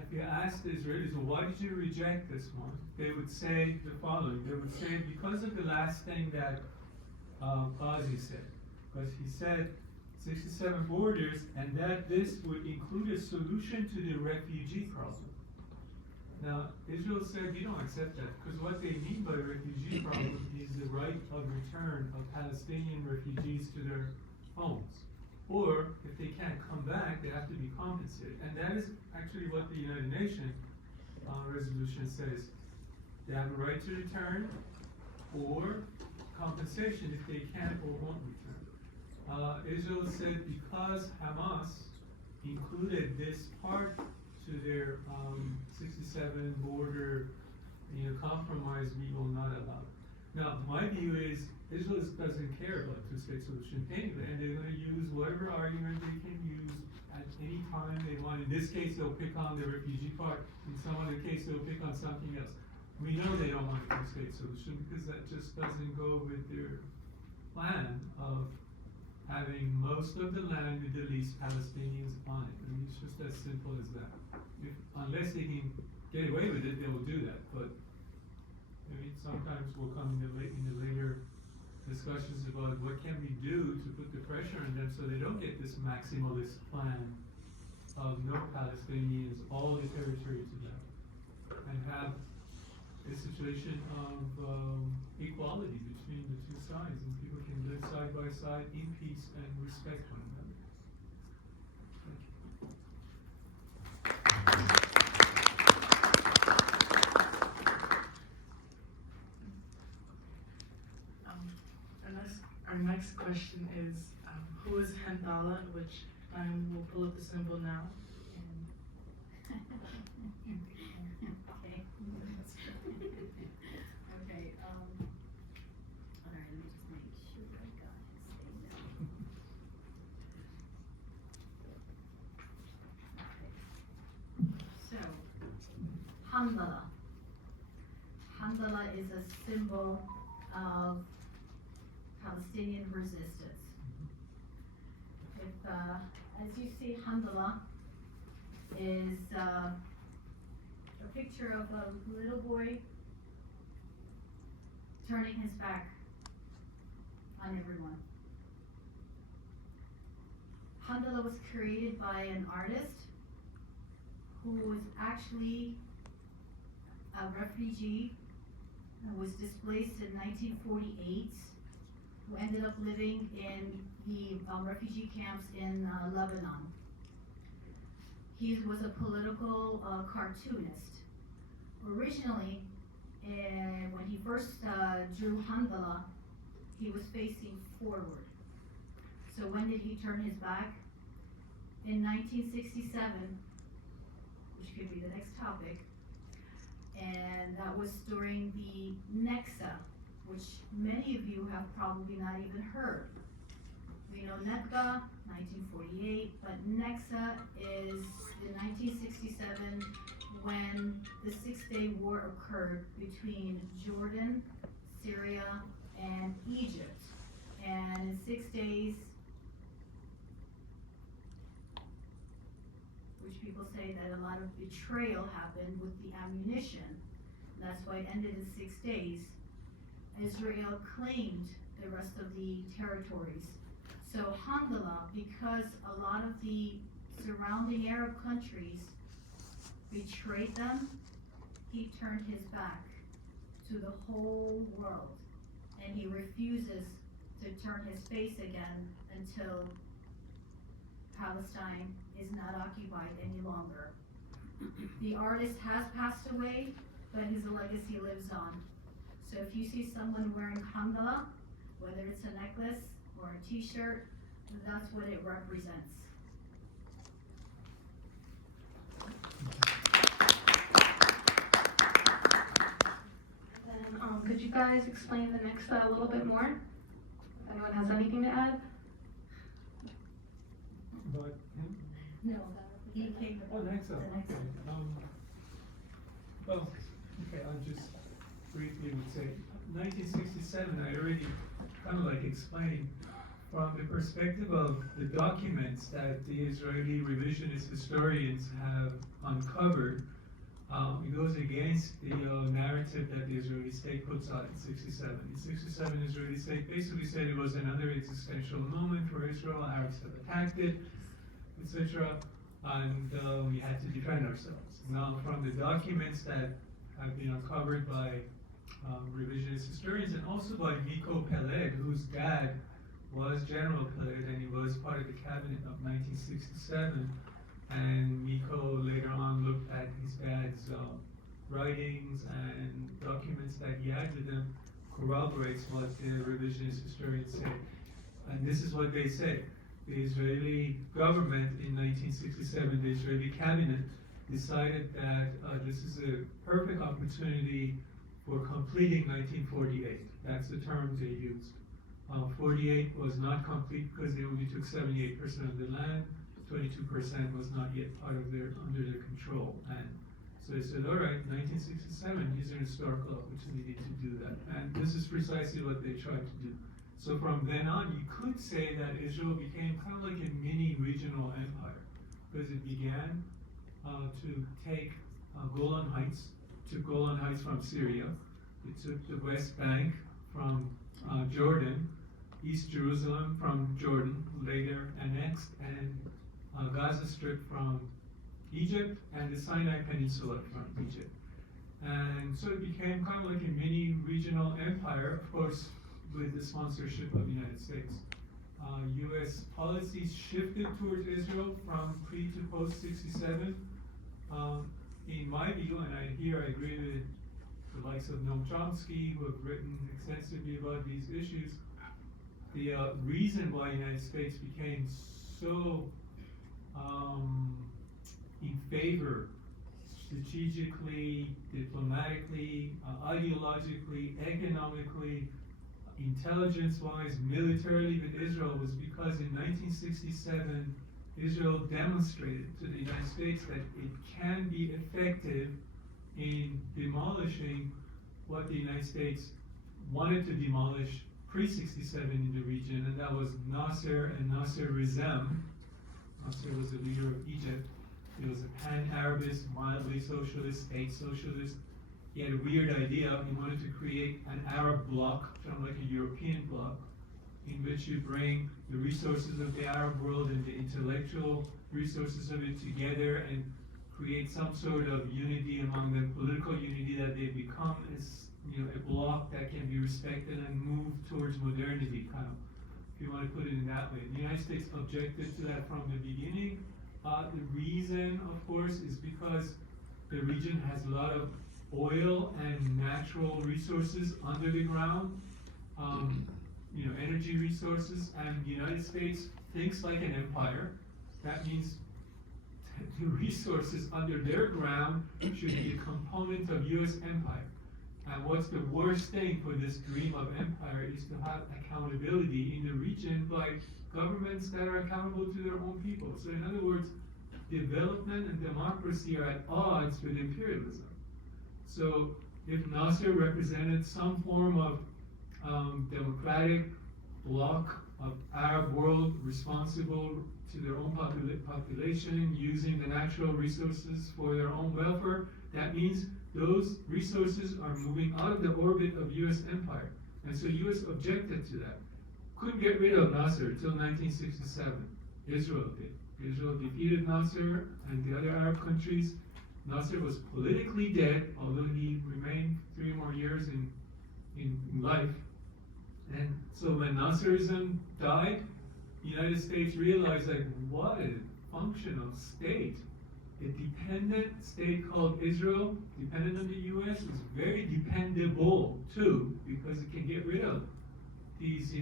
if you ask the Israelis, well, why did you reject this one? They would say the following. They would say, because of the last thing that Ghazi said. Because he said 67 borders, and that this would include a solution to the refugee problem. Now, Israel said, we don't accept that, because what they mean by refugee problem is the right of return of Palestinian refugees to their homes. Or, if they can't come back, they have to be compensated. And that is actually what the United Nations resolution says. They have a right to return, or compensation if they can't or won't return. Israel said because Hamas included this part to their 67 border compromise, we will not allow it. Now, my view is Israel doesn't care about two-state solution anyway, and they're going to use whatever argument they can use at any time they want. In this case, they'll pick on the refugee part. In some other case, they'll pick on something else. We know they don't want a two-state solution because that just doesn't go with their plan of having most of the land with the least Palestinians on it. I mean, it's just as simple as that. Unless they can get away with it, they will do that. But I mean, sometimes we'll come in the later discussions about what can we do to put the pressure on them so they don't get this maximalist plan of no Palestinians, all the territory to them, and have a situation of equality between the two sides, and people can live side by side in peace and respect one another. Thank you. Our next question is, who is Handala, which I will pull up the symbol now. Okay. Hamdallah. Hamdallah is a symbol of Palestinian resistance. If, as you see, Hamdallah is a picture of a little boy turning his back on everyone. Hamdallah was created by an artist who was actually a refugee and was displaced in 1948, who ended up living in the refugee camps in Lebanon. He was a political cartoonist. Originally, when he first drew Hamdallah, he was facing forward. So when did he turn his back? In 1967, which could be the next topic, and that was during the Nexa, which many of you have probably not even heard. We know Nakba, 1948, but Nexa is in 1967 when the Six-Day War occurred between Jordan, Syria, and Egypt. And in 6 days, which people say that a lot of betrayal happened with the ammunition. That's why it ended in 6 days. Israel claimed the rest of the territories. So Hamdallah, because a lot of the surrounding Arab countries betrayed them, he turned his back to the whole world. And he refuses to turn his face again until Palestine is not occupied any longer. The artist has passed away, but his legacy lives on. So if you see someone wearing Hamdallah, whether it's a necklace or a t-shirt, that's what it represents. Then, could you guys explain the Nexa a little bit more? If anyone has anything to add? But, No, he came. oh, next up, okay. Well, okay, I'll just briefly would say, 1967, I already kind of like explained from the perspective of the documents that the Israeli revisionist historians have uncovered. It goes against the narrative that the Israeli state puts out in 67. In 67, Israeli state basically said it was another existential moment for Israel. Arabs have attacked it, etc., and we had to defend ourselves. Now, from the documents that have been uncovered by revisionist historians and also by Miko Peled, whose dad was General Peled and he was part of the cabinet of 1967, and Miko later on looked at his dad's writings and documents that he had with him, corroborates what the revisionist historians say. And this is what they say. The Israeli government in 1967, the Israeli cabinet, decided that this is a perfect opportunity for completing 1948. That's the term they used. 48 was not complete because they only took 78% of the land. 22% was not yet part of under their control. And so they said, all right, 1967 is an historical opportunity to do that. And this is precisely what they tried to do. So from then on, you could say that Israel became kind of like a mini regional empire, because it began to take Golan Heights, took Golan Heights from Syria, it took the West Bank from Jordan, East Jerusalem from Jordan, later annexed, and Gaza Strip from Egypt, and the Sinai Peninsula from Egypt. And so it became kind of like a mini regional empire, of course, with the sponsorship of the United States. U.S. policies shifted towards Israel from pre to post 67. In my view, and I agree with the likes of Noam Chomsky, who have written extensively about these issues, the reason why the United States became so in favor strategically, diplomatically, ideologically, economically, intelligence-wise, militarily with Israel was because in 1967, Israel demonstrated to the United States that it can be effective in demolishing what the United States wanted to demolish pre-67 in the region, and that was Nasser and Nasserism. Nasser was the leader of Egypt. He was a pan-Arabist, mildly socialist, state socialist. He had a weird idea. He wanted to create an Arab bloc, kind of like a European bloc, in which you bring the resources of the Arab world and the intellectual resources of it together and create some sort of unity among them, political unity, that they become as, a bloc that can be respected and move towards modernity, kind of, if you want to put it in that way. The United States objected to that from the beginning. The reason, of course, is because the region has a lot of oil and natural resources under the ground, energy resources, and the United States thinks like an empire. That means the resources under their ground should be a component of U.S. empire. And what's the worst thing for this dream of empire is to have accountability in the region by governments that are accountable to their own people. So in other words, development and democracy are at odds with imperialism. So if Nasser represented some form of democratic bloc of Arab world responsible to their own population, using the natural resources for their own welfare, that means those resources are moving out of the orbit of U.S. empire. And so U.S. objected to that. Couldn't get rid of Nasser until 1967. Israel did. Israel defeated Nasser and the other Arab countries. Nasser was politically dead, although he remained 3 more years in life. And so when Nasserism died, the United States realized, like, what a functional state. A dependent state called Israel, dependent on the U.S., is very dependable too, because it can get rid of these,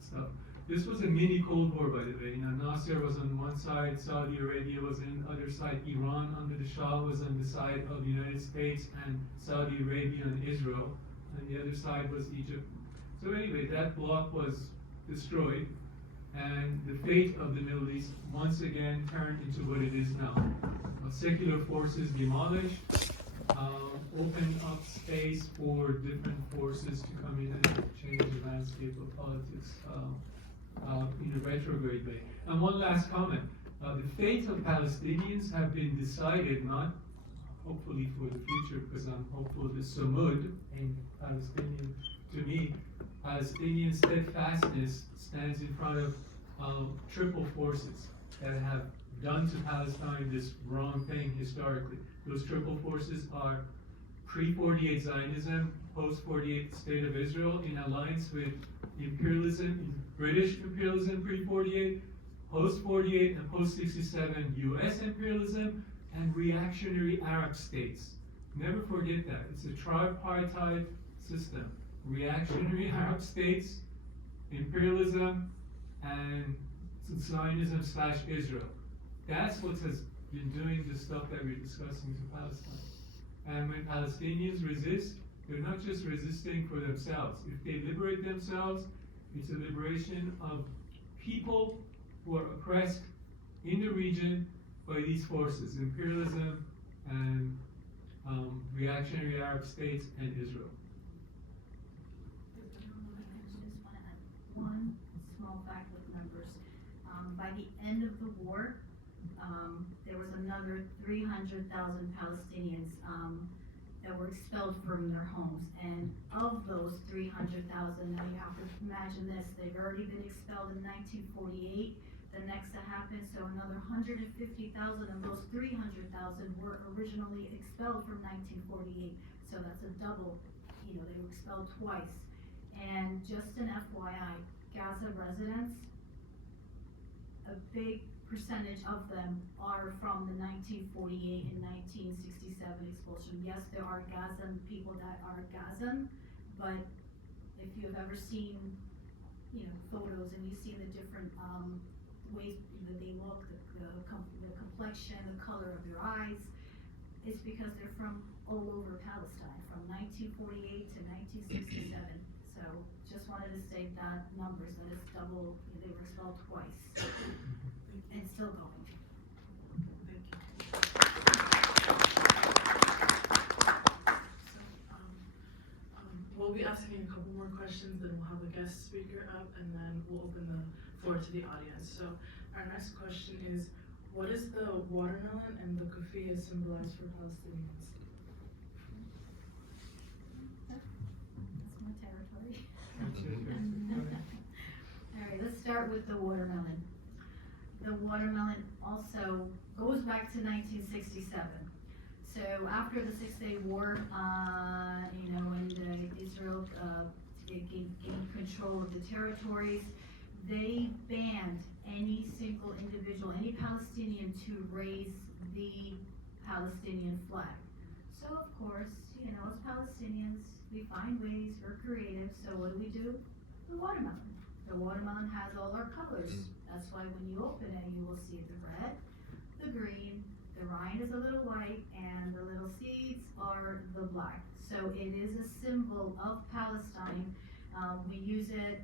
stuff. This was a mini Cold War, by the way. Nasser was on one side, Saudi Arabia was on the other side, Iran under the Shah was on the side of the United States, and Saudi Arabia and Israel, and the other side was Egypt. So anyway, that bloc was destroyed, and the fate of the Middle East once again turned into what it is now. Secular forces demolished, opened up space for different forces to come in and change the landscape of politics in a retrograde way. And one last comment. The fate of Palestinians have been decided, not hopefully for the future, because I'm hopeful the Sumud in Palestinian, to me, Palestinian steadfastness stands in front of triple forces that have done to Palestine this wrong thing historically. Those triple forces are pre-48 Zionism, post-48 State of Israel in alliance with imperialism, British imperialism pre-48, post-48 and post-67 US imperialism, and reactionary Arab states. Never forget that. It's a tripartite system. Reactionary Arab states, imperialism, and Zionism/Israel. That's what has been doing the stuff that we're discussing to Palestine. And when Palestinians resist, they're not just resisting for themselves. If they liberate themselves, it's a liberation of people who are oppressed in the region by these forces, imperialism and reactionary Arab states and Israel. I just want to add one small fact with numbers. By the end of the war, there was another 300,000 Palestinians that were expelled from their homes. And of those 300,000, now you have to imagine this, they've already been expelled in 1948. The next that happened, so another 150,000 of those 300,000 were originally expelled from 1948. So that's a double, they were expelled twice. And just an FYI, Gaza residents, a big percentage of them are from the 1948 and 1967 expulsion. Yes, there are Gazan people that are Gazan, but if you've ever seen, photos and you've seen the different ways that they look, the complexion, the color of their eyes, it's because they're from all over Palestine, from 1948 to 1967. So just wanted to state that numbers, that it's double, they were expelled twice. And still going. Thank you. questions, then we'll have a guest speaker up, and then we'll open the floor to the audience. So our next question is, what does the watermelon and the kufiyya symbolize for Palestinians? That's my territory. That's it. All right, let's start with the watermelon. The watermelon also goes back to 1967. So after the Six-Day War, when Israel gained control of the territories, they banned any single individual, any Palestinian, to raise the Palestinian flag. So of course, as Palestinians, we find ways, we're creative, so what do? The watermelon. The watermelon has all our colors. That's why when you open it, you will see the red, the green, the rind is a little white, and the little seeds are the black. So it is a symbol of Palestine. We use it,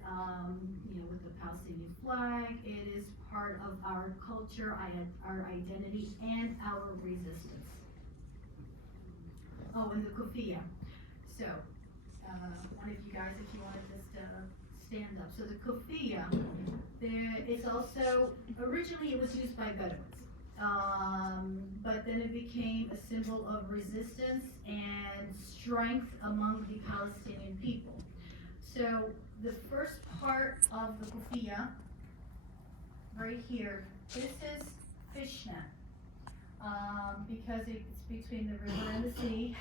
with the Palestinian flag. It is part of our culture, our identity, and our resistance. Oh, and the kufiyya. So, one of you guys, if you want to just stand up. So the kufiyya, it's also, originally it was used by Bedouins. But then it became a symbol of resistance and strength among the Palestinian people. So the first part of the kufiyya, right here, this is fishnet, because it's between the river and the sea.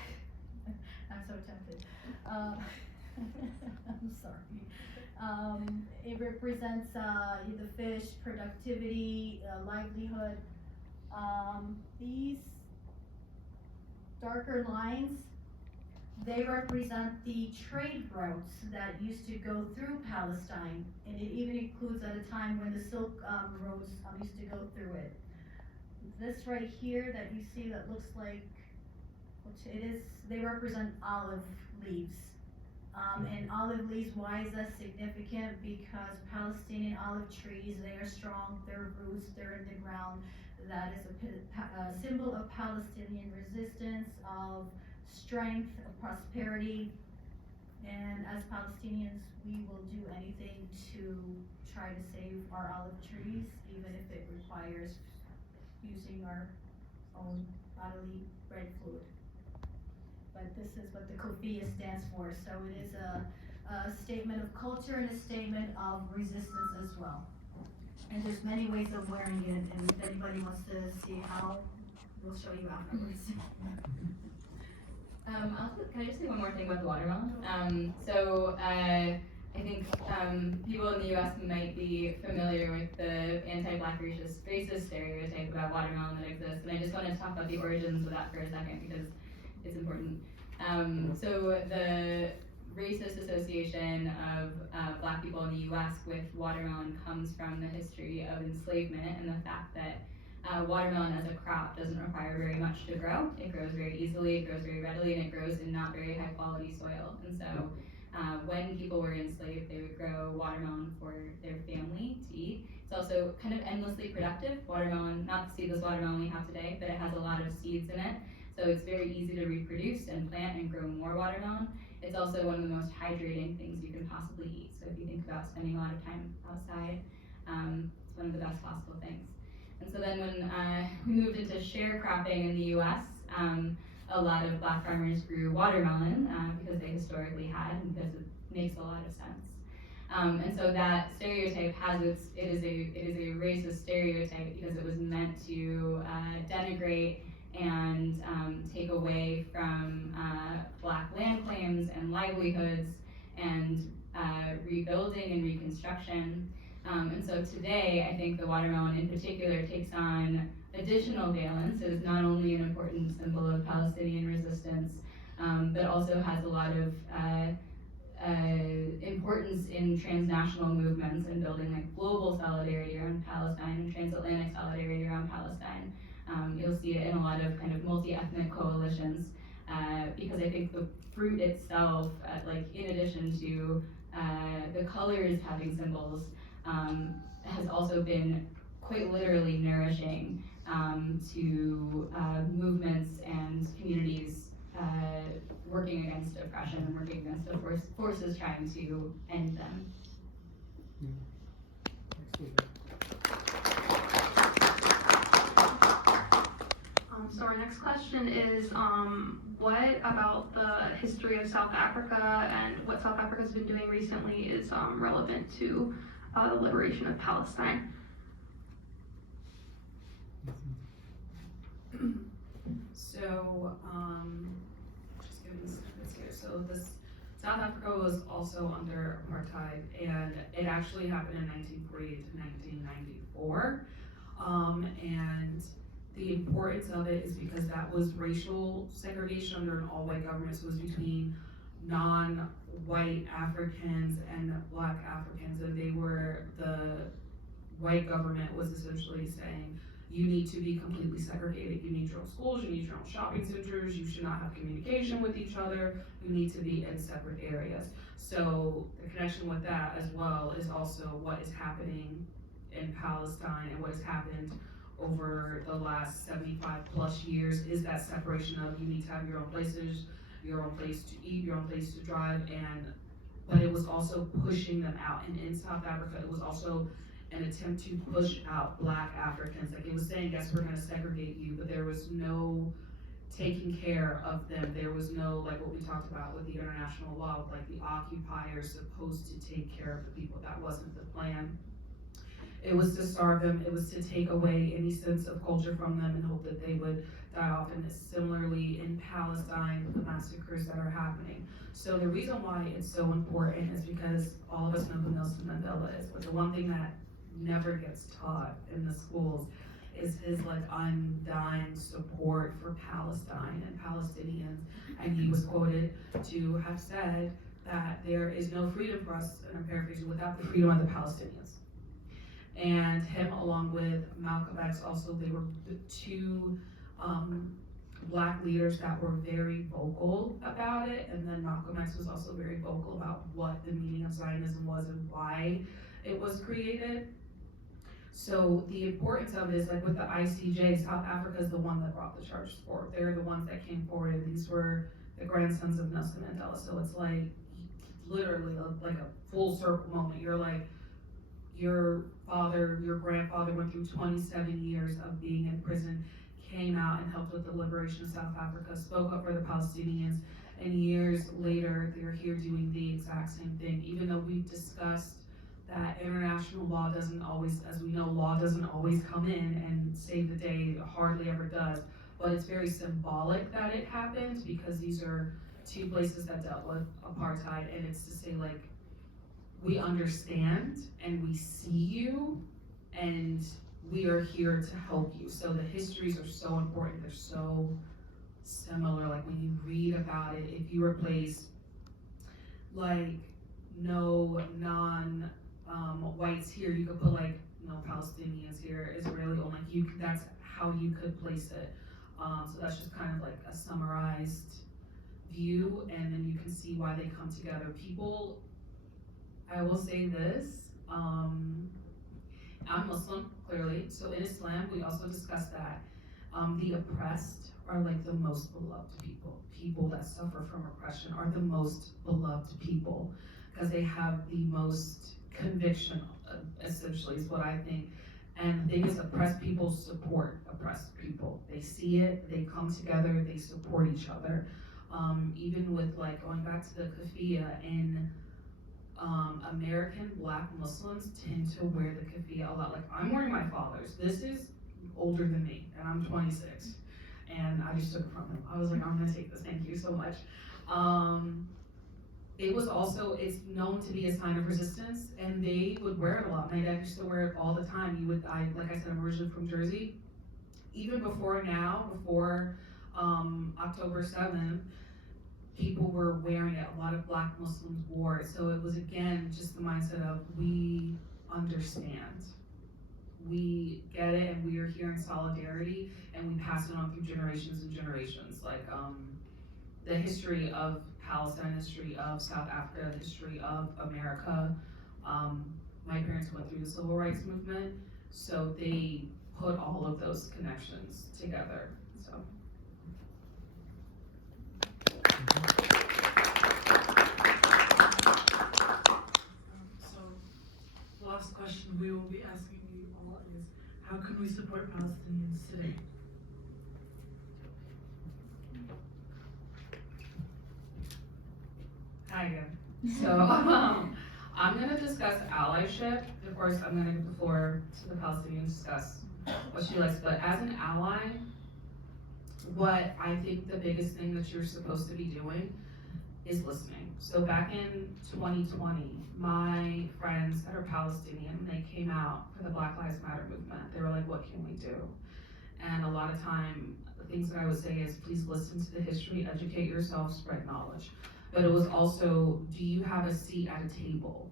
I'm so tempted. I'm sorry. It represents the fish, productivity, livelihood. These darker lines, they represent the trade routes that used to go through Palestine, and it even includes at a time when the Silk roads used to go through it. This right here that you see that looks like, they represent olive leaves. And olive leaves, why is that significant? Because Palestinian olive trees, they are strong, their roots, they're in the ground. That is a symbol of Palestinian resistance, of strength, of prosperity. And as Palestinians, we will do anything to try to save our olive trees, even if it requires using our own bodily red fluid. But this is what the kufiyya stands for. So it is a statement of culture and a statement of resistance as well. And there's many ways of wearing it, and if anybody wants to see how, we'll show you afterwards. Can I just say one more thing about the watermelon? I think people in the US might be familiar with the anti-black racist stereotype about watermelon that exists, and I just want to talk about the origins of that for a second because it's important. So the racist association of black people in the US with watermelon comes from the history of enslavement and the fact that watermelon as a crop doesn't require very much to grow. It grows very easily, it grows very readily, and it grows in not very high quality soil. And so when people were enslaved, they would grow watermelon for their family to eat. It's also kind of endlessly productive. Watermelon, not the seedless watermelon we have today, but it has a lot of seeds in it. So it's very easy to reproduce and plant and grow more watermelon. It's also one of the most hydrating things you can possibly eat. So if you think about spending a lot of time outside, it's one of the best possible things. And so then when we moved into sharecropping in the US, a lot of black farmers grew watermelon because they historically had, and because it makes a lot of sense. And so that stereotype it is a racist stereotype because it was meant to denigrate and take away from black land claims and livelihoods and rebuilding and reconstruction. And so today, I think the watermelon in particular takes on additional valence. It is not only an important symbol of Palestinian resistance, but also has a lot of importance in transnational movements and building like global solidarity around Palestine and transatlantic solidarity around Palestine. You'll see it in a lot of kind of multi-ethnic coalitions because I think the fruit itself, in addition to the colors having symbols, has also been quite literally nourishing to movements and communities working against oppression and working against the forces trying to end them. So our next question is, what about the history of South Africa and what South Africa's been doing recently is relevant to the liberation of Palestine? So, just give me some minutes here. So this, South Africa was also under apartheid, and it actually happened in 1948 to 1994. And the importance of it is because that was racial segregation under an all-white government. So it was between non-white Africans and black Africans, and the white government was essentially saying, you need to be completely segregated. You need your own schools, you need your own shopping centers, you should not have communication with each other, you need to be in separate areas. So the connection with that as well is also what is happening in Palestine and what has happened over the last 75 plus years is that separation of you need to have your own places, your own place to eat, your own place to drive, but it was also pushing them out. And in South Africa, it was also an attempt to push out black Africans. Like it was saying, yes, we're gonna segregate you, but there was no taking care of them. There was no, like what we talked about with the international law, like the occupiers supposed to take care of the people. That wasn't the plan. It was to starve them, it was to take away any sense of culture from them and hope that they would die off. And similarly in Palestine, with the massacres that are happening. So the reason why it's so important is because all of us know who Nelson Mandela is, but the one thing that never gets taught in the schools is his like undying support for Palestine and Palestinians. And he was quoted to have said that there is no freedom for us, and I'm paraphrasing, without the freedom of the Palestinians. And him along with Malcolm X also, they were the two black leaders that were very vocal about it. And then Malcolm X was also very vocal about what the meaning of Zionism was and why it was created. So the importance of it is like with the ICJ, South Africa is the one that brought the charges forward. They're the ones that came forward, and these were the grandsons of Nelson Mandela. So it's like literally like a full circle moment. You're like, your father, your grandfather went through 27 years of being in prison, came out and helped with the liberation of South Africa, spoke up for the Palestinians, and years later, they're here doing the exact same thing. Even though we've discussed that international law doesn't always, as we know, law doesn't always come in and save the day, it hardly ever does, but it's very symbolic that it happened because these are two places that dealt with apartheid, and it's to say like, we understand and we see you and we are here to help you. So the histories are so important, they're so similar. Like when you read about it, if you replace like no whites here, you could put like no Palestinians here, Israeli, or like you could, that's how you could place it. So that's just kind of like a summarized view, and then you can see why they come together. People, I will say this, I'm Muslim, clearly, so in Islam, we also discuss that the oppressed are like the most beloved people. People that suffer from oppression are the most beloved people because they have the most conviction, essentially, is what I think. And the thing is, oppressed people support oppressed people. They see it, they come together, they support each other. Even with like going back to the keffiyeh, in American black Muslims tend to wear the keffiyeh a lot. Like I'm wearing my father's. This is older than me, and I'm 26. And I just took it from him. I was like, I'm gonna take this, thank you so much. It was also, it's known to be a sign of resistance, and they would wear it a lot. My dad used to wear it all the time. Like I said, I'm originally from Jersey. Even before now, before October 7th, people were wearing it. A lot of black Muslims wore it. So it was, again, just the mindset of we understand. We get it, and we are here in solidarity, and we pass it on through generations and generations. Like the history of Palestine, history of South Africa, history of America. My parents went through the civil rights movement, so they put all of those connections together. So. last question we will be asking you all is, how can we support Palestinians today? Hi again. So I'm going to discuss allyship. Of course, I'm going to give the floor to the Palestinian to discuss what she likes. But as an ally, what I think the biggest thing that you're supposed to be doing is listening. So back in 2020, my friends that are Palestinian, they came out for the Black Lives Matter movement. They were like, what can we do? And a lot of time, the things that I would say is, please listen to the history, educate yourself, spread knowledge. But it was also, do you have a seat at a table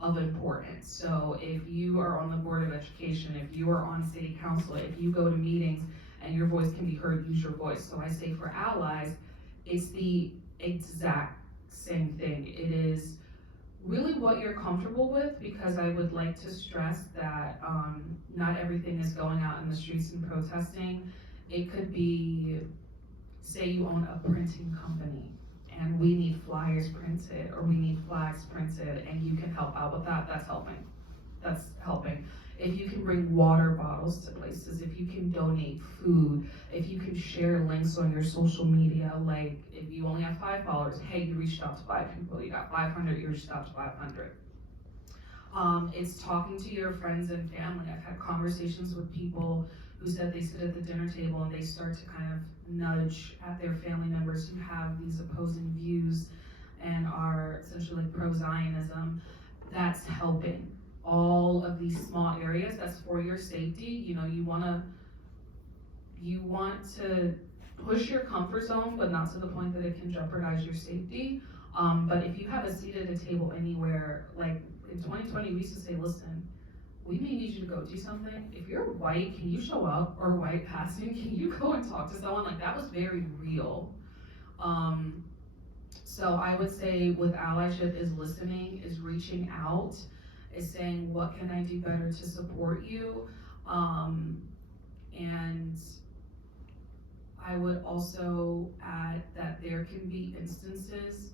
of importance? So if you are on the Board of Education, if you are on city council, if you go to meetings and your voice can be heard, use your voice. So I say for allies, it's the exact same thing. It is really what you're comfortable with, because I would like to stress that not everything is going out in the streets and protesting. It could be, say you own a printing company and we need flyers printed or we need flags printed and you can help out with that, that's helping. That's helping. If you can bring water bottles to places, if you can donate food, if you can share links on your social media, like if you only have 5 followers, hey, you reached out to 5 people, you got 500, you reached out to 500. It's talking to your friends and family. I've had conversations with people who said they sit at the dinner table and they start to kind of nudge at their family members who have these opposing views and are essentially like pro-Zionism. That's helping. All of these small areas, that's for your safety. You know, you want to push your comfort zone, but not to the point that it can jeopardize your safety. But if you have a seat at a table anywhere, like in 2020, we used to say, listen, we may need you to go do something. If you're white, can you show up? Or white passing, can you go and talk to someone? Like, that was very real. So I would say with allyship is listening, is reaching out, is saying, what can I do better to support you? And I would also add that there can be instances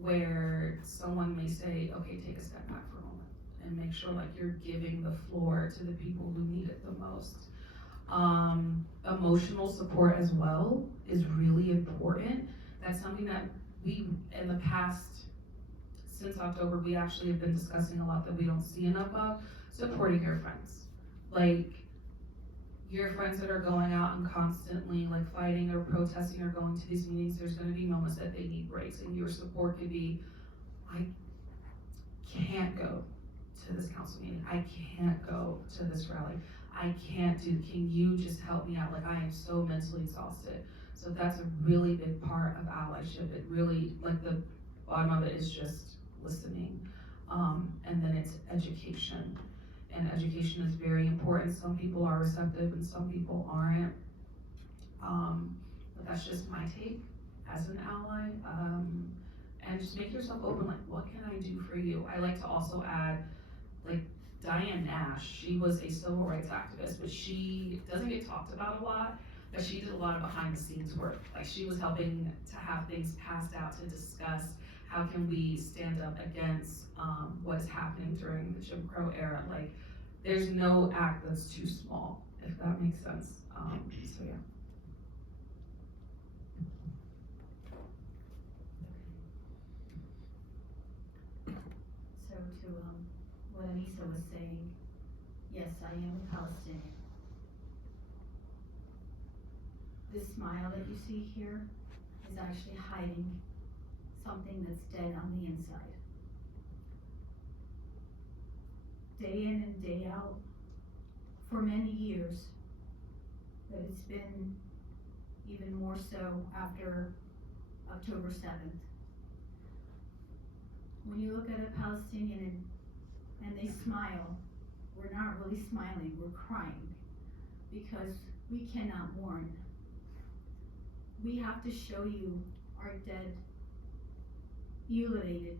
where someone may say, okay, take a step back for a moment and make sure like you're giving the floor to the people who need it the most. Emotional support as well is really important. That's something that we, in the past, since October, we actually have been discussing a lot that we don't see enough of. Supporting your friends. Like, your friends that are going out and constantly like fighting or protesting or going to these meetings, there's gonna be moments that they need breaks, and your support could be, I can't go to this council meeting, I can't go to this rally, I can't do, can you just help me out? Like, I am so mentally exhausted. So that's a really big part of allyship. It really, like the bottom of it is just listening. And then it's education. And education is very important. Some people are receptive and some people aren't. But that's just my take as an ally. And just make yourself open, like, what can I do for you? I like to also add, like, Diane Nash, she was a civil rights activist, but she doesn't get talked about a lot, but she did a lot of behind the scenes work. Like, she was helping to have things passed out to discuss how can we stand up against what is happening during the Jim Crow era. Like, there's no act that's too small, if that makes sense. So yeah. So to what Anissa was saying, yes, I am a Palestinian. This smile that you see here is actually hiding something that's dead on the inside. Day in and day out, for many years, but it's been even more so after October 7th. When you look at a Palestinian and they smile, we're not really smiling, we're crying, because we cannot mourn. We have to show you our dead, mutilated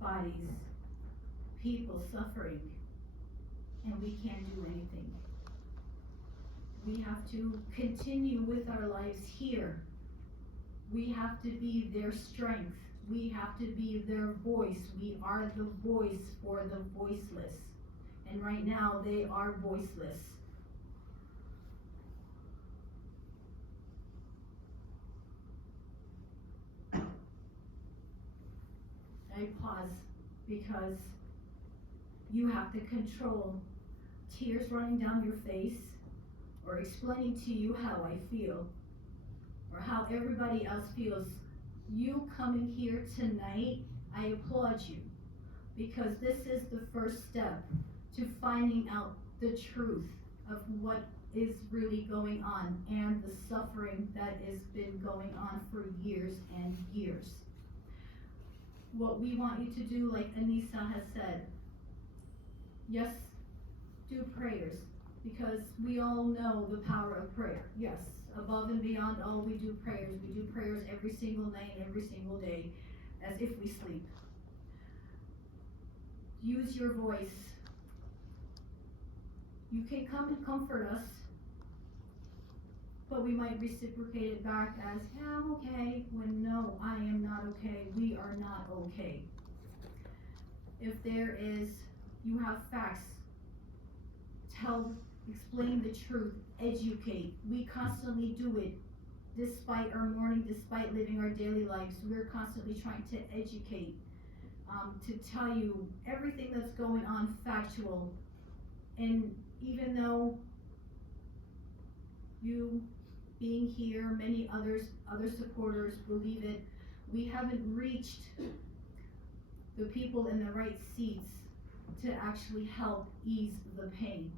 bodies, people suffering, and we can't do anything. We have to continue with our lives here. We have to be their strength We have to be their voice. We are the voice for the voiceless. And right now, they are voiceless. I pause because you have to control tears running down your face or explaining to you how I feel or how everybody else feels. You coming here tonight, I applaud you because this is the first step to finding out the truth of what is really going on and the suffering that has been going on for years and years. What we want you to do, like Anissa has said, yes, do prayers, because we all know the power of prayer. Yes, above and beyond all, we do prayers. We do prayers every single night, every single day, as if we sleep. Use your voice. You can come and comfort us, but we might reciprocate it back as, yeah, I'm okay, when no, I am not okay. We are not okay. If there is, you have facts, explain the truth, educate. We constantly do it despite our mourning, despite living our daily lives. We're constantly trying to educate, to tell you everything that's going on factual. And even though you being here, many other supporters believe it, we haven't reached the people in the right seats to actually help ease the pain.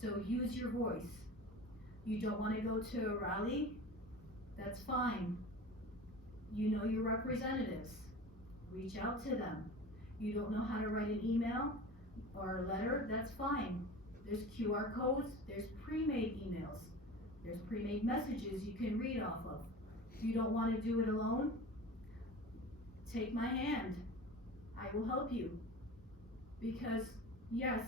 So use your voice. You don't want to go to a rally? That's fine. You know your representatives. Reach out to them. You don't know how to write an email or a letter? That's fine. There's QR codes, there's pre-made emails, there's pre-made messages you can read off of. If you don't want to do it alone, take my hand. I will help you. Because yes,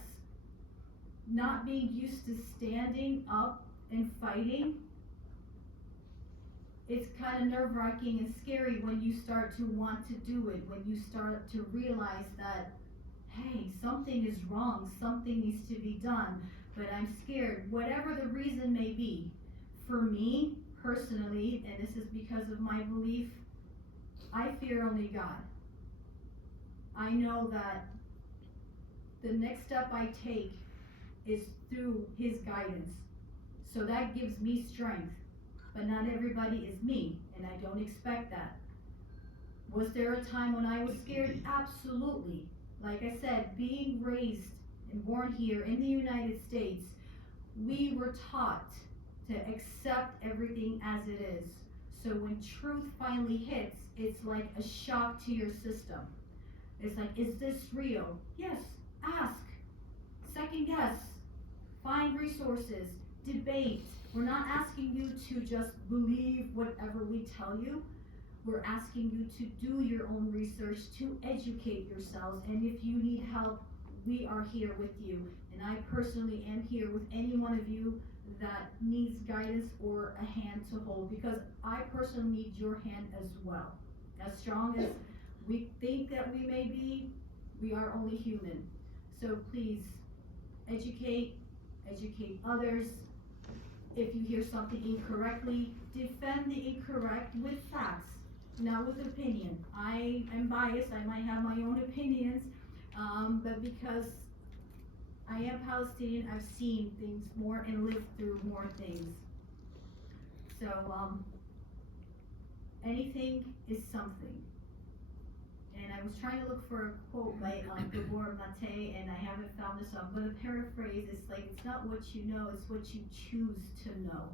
not being used to standing up and fighting, it's kind of nerve-wracking and scary when you start to want to do it, when you start to realize that, hey, something is wrong, something needs to be done, but I'm scared, whatever the reason may be. For me, personally, and this is because of my belief, I fear only God. I know that the next step I take is through His guidance. So that gives me strength, but not everybody is me, and I don't expect that. Was there a time when I was scared? Absolutely. Like I said, being raised and born here in the United States, we were taught to accept everything as it is. So when truth finally hits, it's like a shock to your system. It's like, is this real? Yes, ask, second guess, find resources, debate. We're not asking you to just believe whatever we tell you. We're asking you to do your own research, to educate yourselves, and if you need help, we are here with you. And I personally am here with any one of you that needs guidance or a hand to hold, because I personally need your hand as well. As strong as we think that we may be, we are only human. So please, educate others. If you hear something incorrectly, defend the incorrect with facts, not with opinion. I am biased, I might have my own opinions, but because I am Palestinian, I've seen things more and lived through more things. So, anything is something. And I was trying to look for a quote by Abour, and I haven't found this, so I'm going to paraphrase. It's like, it's not what you know, it's what you choose to know.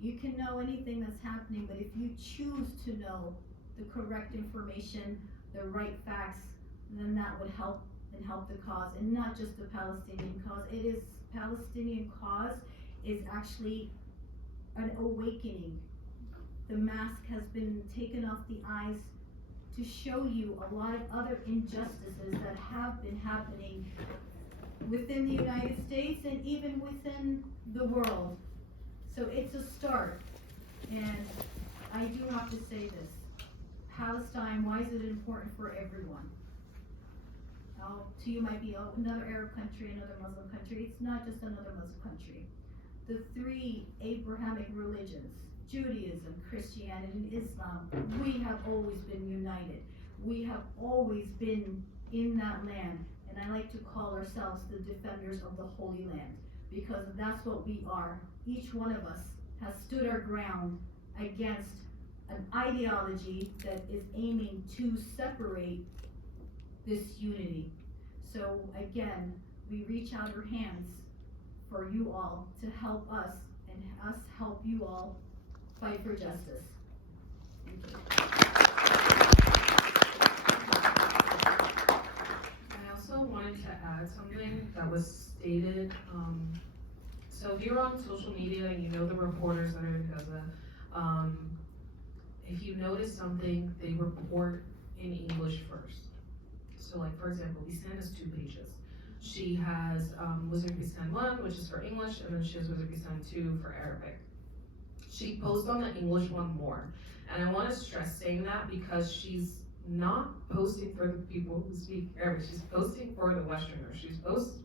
You can know anything that's happening, but if you choose to know the correct information, the right facts, then that would help and help the cause, and not just the Palestinian cause. It is, Palestinian cause is actually an awakening. The mask has been taken off the eyes to show you a lot of other injustices that have been happening within the United States and even within the world. So it's a start. And I do have to say this. Palestine, why is it important for everyone? To you might be, oh, another Arab country, another Muslim country. It's not just another Muslim country. The three Abrahamic religions, Judaism, Christianity, and Islam, we have always been united. We have always been in that land, and I like to call ourselves the defenders of the Holy Land, because that's what we are. Each one of us has stood our ground against an ideology that is aiming to separate this unity. So again, we reach out our hands for you all to help us and us help you all fight for justice. Thank you. I also wanted to add something that was stated. So if you're on social media and you know the reporters that are in Gaza, if you notice something, they report in English first. So like, for example, Bisan has 2 pages. She has Wizard Bisan 1, which is for English, and then she has Wizard Bisan 2 for Arabic. She posts on the English one more. And I want to stress saying that because she's not posting for the people who speak Arabic. She's posting for the Westerners. She's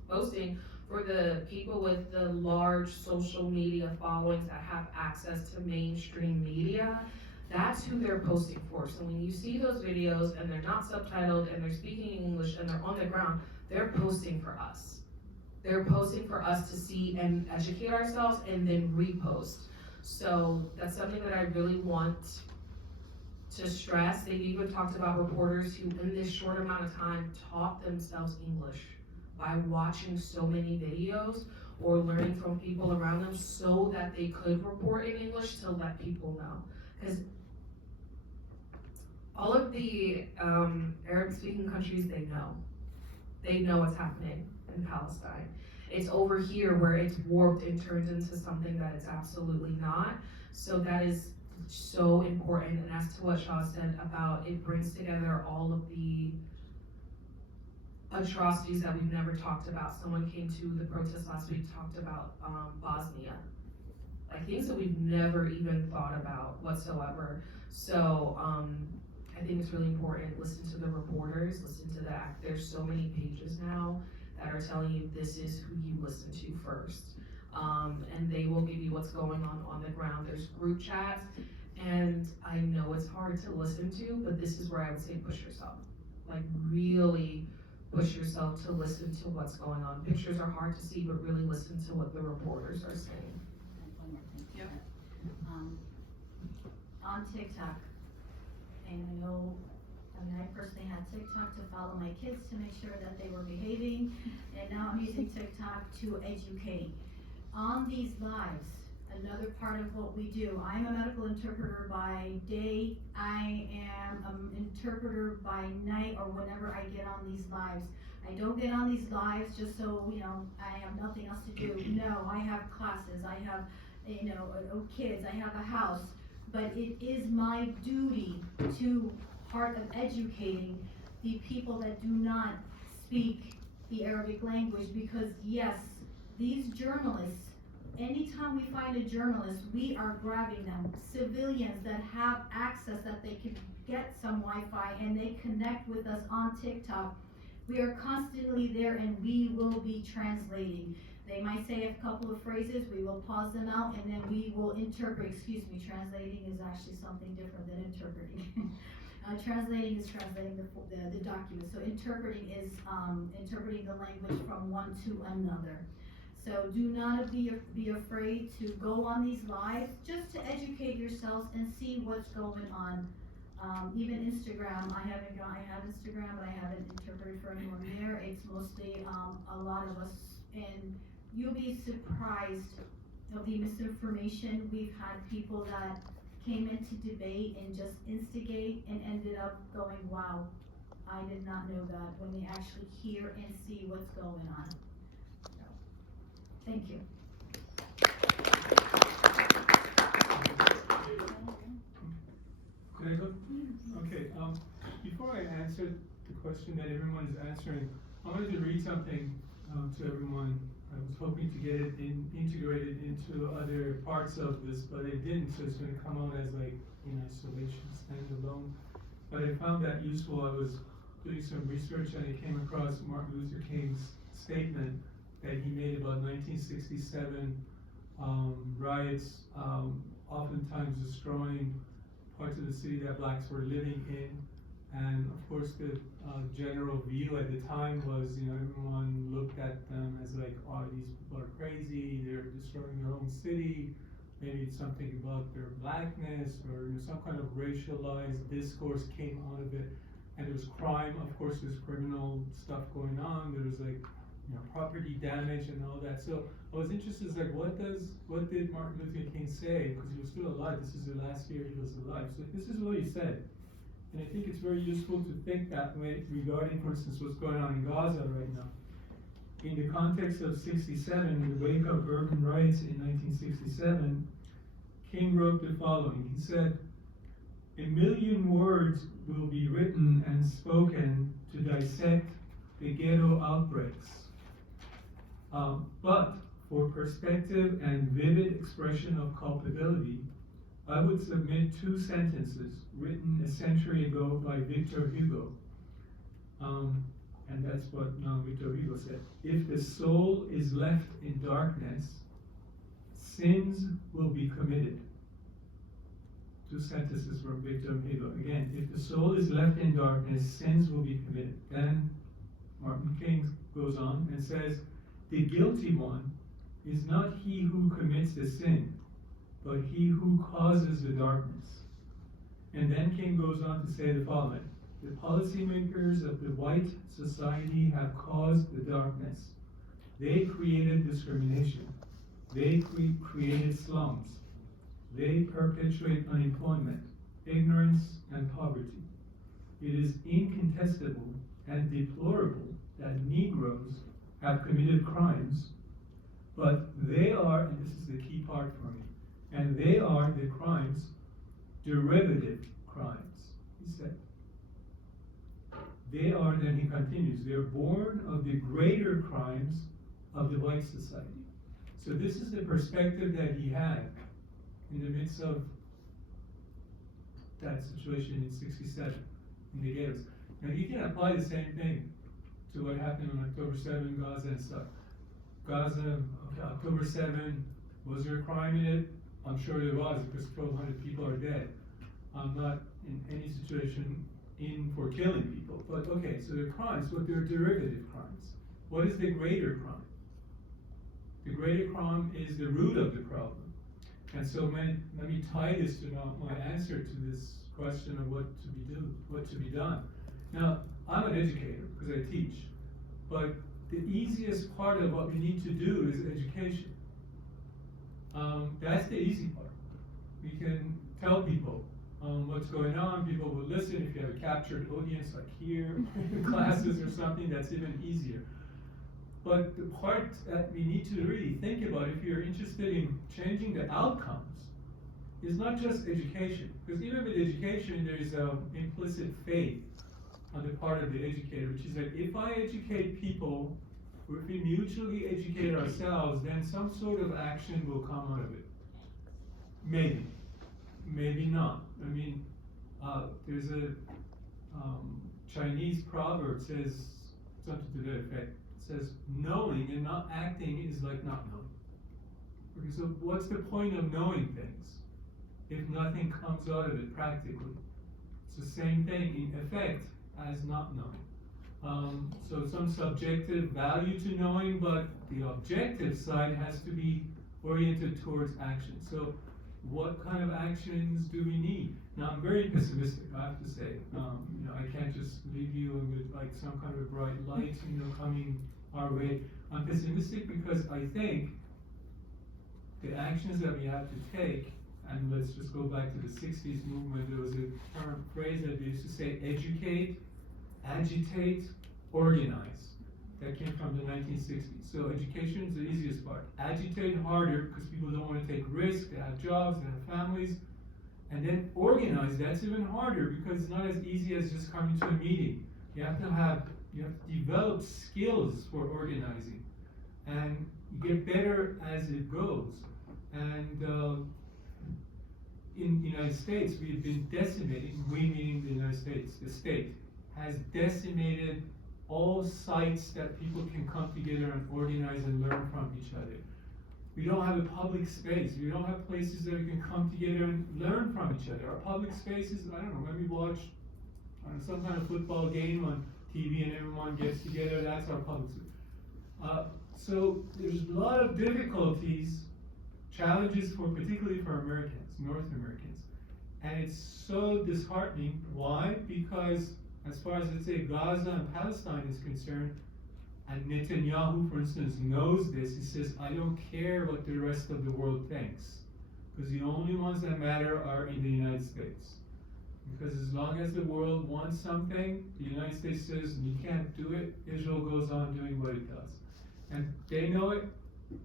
posting for the people with the large social media followings that have access to mainstream media. That's who they're posting for. So when you see those videos and they're not subtitled and they're speaking English and they're on the ground, they're posting for us. They're posting for us to see and educate ourselves and then repost. So that's something that I really want to stress. They even talked about reporters who in this short amount of time taught themselves English by watching so many videos or learning from people around them so that they could report in English to let people know. Because all of the Arab-speaking countries, they know what's happening in Palestine. It's over here where it's warped and turned into something that it's absolutely not. So that is so important. And as to what Shaw said about it brings together all of the atrocities that we've never talked about. Someone came to the protest last week, talked about Bosnia. Like things that we've never even thought about whatsoever. So I think it's really important. Listen to the reporters, listen to the act. There's so many pages now that are telling you this is who you listen to first. And they will give you what's going on the ground. There's group chats, and I know it's hard to listen to, but this is where I would say push yourself. Like really push yourself to listen to what's going on. Pictures are hard to see, but really listen to what the reporters are saying. One more thing. Yep. On TikTok, and I personally had TikTok to follow my kids to make sure that they were behaving, and now I'm using TikTok to educate. On these lives, another part of what we do, I'm a medical interpreter by day, I am an interpreter by night or whenever I get on these lives. I don't get on these lives just so, I have nothing else to do. No, I have classes, I have, kids, I have a house, but it is my duty to part of educating the people that do not speak the Arabic language, because yes, these journalists, anytime we find a journalist, we are grabbing them. Civilians that have access, that they can get some Wi-Fi and they connect with us on TikTok. We are constantly there and we will be translating. They might say a couple of phrases, we will pause them out and then we will interpret. Translating is actually something different than interpreting. Translating is translating the document. So interpreting is interpreting the language from one to another. So do not be afraid to go on these lives just to educate yourselves and see what's going on. Even Instagram, I have Instagram, but I haven't interpreted for anyone there. It's mostly a lot of us, and you'll be surprised of the misinformation. We've had people that came into debate and just instigate and ended up going, wow, I did not know that, when they actually hear and see what's going on. So, thank you. Can I go? Okay, before I answer the question that everyone is answering, I wanted to read something to everyone. I was hoping to get it integrated into other parts of this, but it didn't, so it's going to come out as like in isolation, standalone. but I found that useful. I was doing some research and I came across Martin Luther King's statement that he made about 1967 riots, oftentimes destroying parts of the city that blacks were living in. And of course, the general view at the time was, everyone looked at them as like, oh, these people are crazy, they're destroying their own city. Maybe it's something about their blackness, or some kind of racialized discourse came out of it. And there was crime, of course, there's criminal stuff going on. There was like, property damage and all that. So I was interested, like, what did Martin Luther King say? Because he was still alive. This is the last year he was alive. So this is what he said. And I think it's very useful to think that way regarding, for instance, what's going on in Gaza right now. In the context of 67, in the wake of urban riots in 1967, King wrote the following. He said, "A million words will be written and spoken to dissect the ghetto outbreaks. But for perspective and vivid expression of culpability, I would submit two sentences written a century ago by Victor Hugo." And that's what Victor Hugo said. "If the soul is left in darkness, sins will be committed." Two sentences from Victor Hugo. Again, if the soul is left in darkness, sins will be committed. Then Martin King goes on and says, "The guilty one is not he who commits the sin, but he who causes the darkness." And then King goes on to say the following: "The policymakers of the white society have caused the darkness. They created discrimination. They created slums. They perpetuate unemployment, ignorance, and poverty. It is incontestable and deplorable that Negroes have committed crimes, but they are," and this is the key part for me, "and they are the crimes, derivative crimes," he said. They are, then he continues, "they're born of the greater crimes of the white society." So this is the perspective that he had in the midst of that situation in 67 in the ghettos. Now you can apply the same thing to what happened on October 7, Gaza and stuff. Gaza, okay, October 7, was there a crime in it? I'm sure there was, because 1,200 people are dead. I'm not in any situation in for killing people, but okay, so they're crimes, but they're derivative crimes. What is the greater crime? The greater crime is the root of the problem. And so let me tie this to my answer to this question of what to be done. Now, I'm an educator because I teach, but the easiest part of what we need to do is education. That's the easy part. We can tell people what's going on, people will listen. If you have a captured audience like here, classes or something, that's even easier. But the part that we need to really think about, if you're interested in changing the outcomes, is not just education. Because even with education, there is implicit faith on the part of the educator, which is that if I educate people, or if we mutually educate ourselves, then some sort of action will come out of it. Maybe. Maybe not. I mean, there's a Chinese proverb says something to that effect. Says knowing and not acting is like not knowing. Okay, so what's the point of knowing things if nothing comes out of it practically? It's the same thing in effect as not knowing. So some subjective value to knowing, but the objective side has to be oriented towards action. So what kind of actions do we need? Now I'm very pessimistic, I have to say. I can't just leave you with like some kind of a bright light, coming our way. I'm pessimistic because I think the actions that we have to take, and let's just go back to the 60s movement, there was a phrase that they used to say, educate, agitate, organize. That came from the 1960s. So education is the easiest part. Agitate harder because people don't want to take risks, they have jobs, they have families. And then organize, that's even harder because it's not as easy as just coming to a meeting. You have to develop skills for organizing. And you get better as it goes. And in the United States, we've been decimating, we meaning the United States, the state, has decimated all sites that people can come together and organize and learn from each other. We don't have a public space. We don't have places that we can come together and learn from each other. Our public spaces, I don't know, when we watch some kind of football game on TV and everyone gets together, that's our public space. So there's a lot of difficulties, challenges particularly for Americans, North Americans. And it's so disheartening. Why? Because as far as, let's say, Gaza and Palestine is concerned, and Netanyahu, for instance, knows this, he says, I don't care what the rest of the world thinks, because the only ones that matter are in the United States. Because as long as the world wants something, the United States says, you can't do it, Israel goes on doing what it does. And they know it,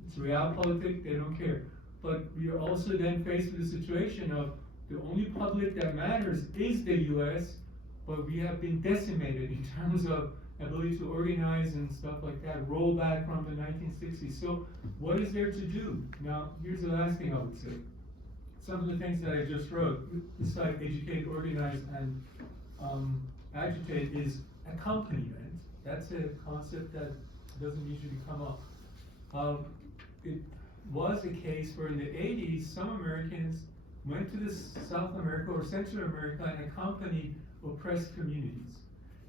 it's realpolitik, they don't care. But we are also then faced with the situation of the only public that matters is the US, but we have been decimated in terms of ability to organize and stuff like that, roll back from the 1960s. So what is there to do? Now, here's the last thing I would say. Some of the things that I just wrote, besides educate, organize, and agitate, is accompaniment. That's a concept that doesn't usually come up. It was a case where in the 80s, some Americans went to South America or Central America and accompanied oppressed communities.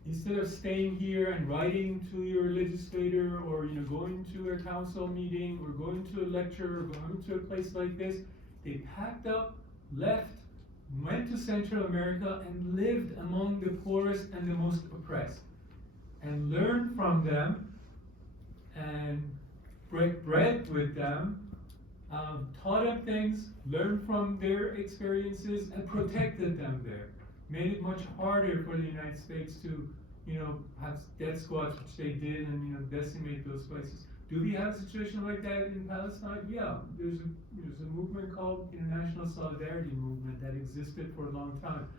Instead of staying here and writing to your legislator or going to a council meeting or going to a lecture or going to a place like this, they packed up, left, went to Central America and lived among the poorest and the most oppressed, and learned from them and break bread with them, taught them things, learned from their experiences, and protected them there. Made it much harder for the United States to, have death squads, which they did, and decimate those places. Do we have a situation like that in Palestine? Yeah, there's a movement called International Solidarity Movement that existed for a long time.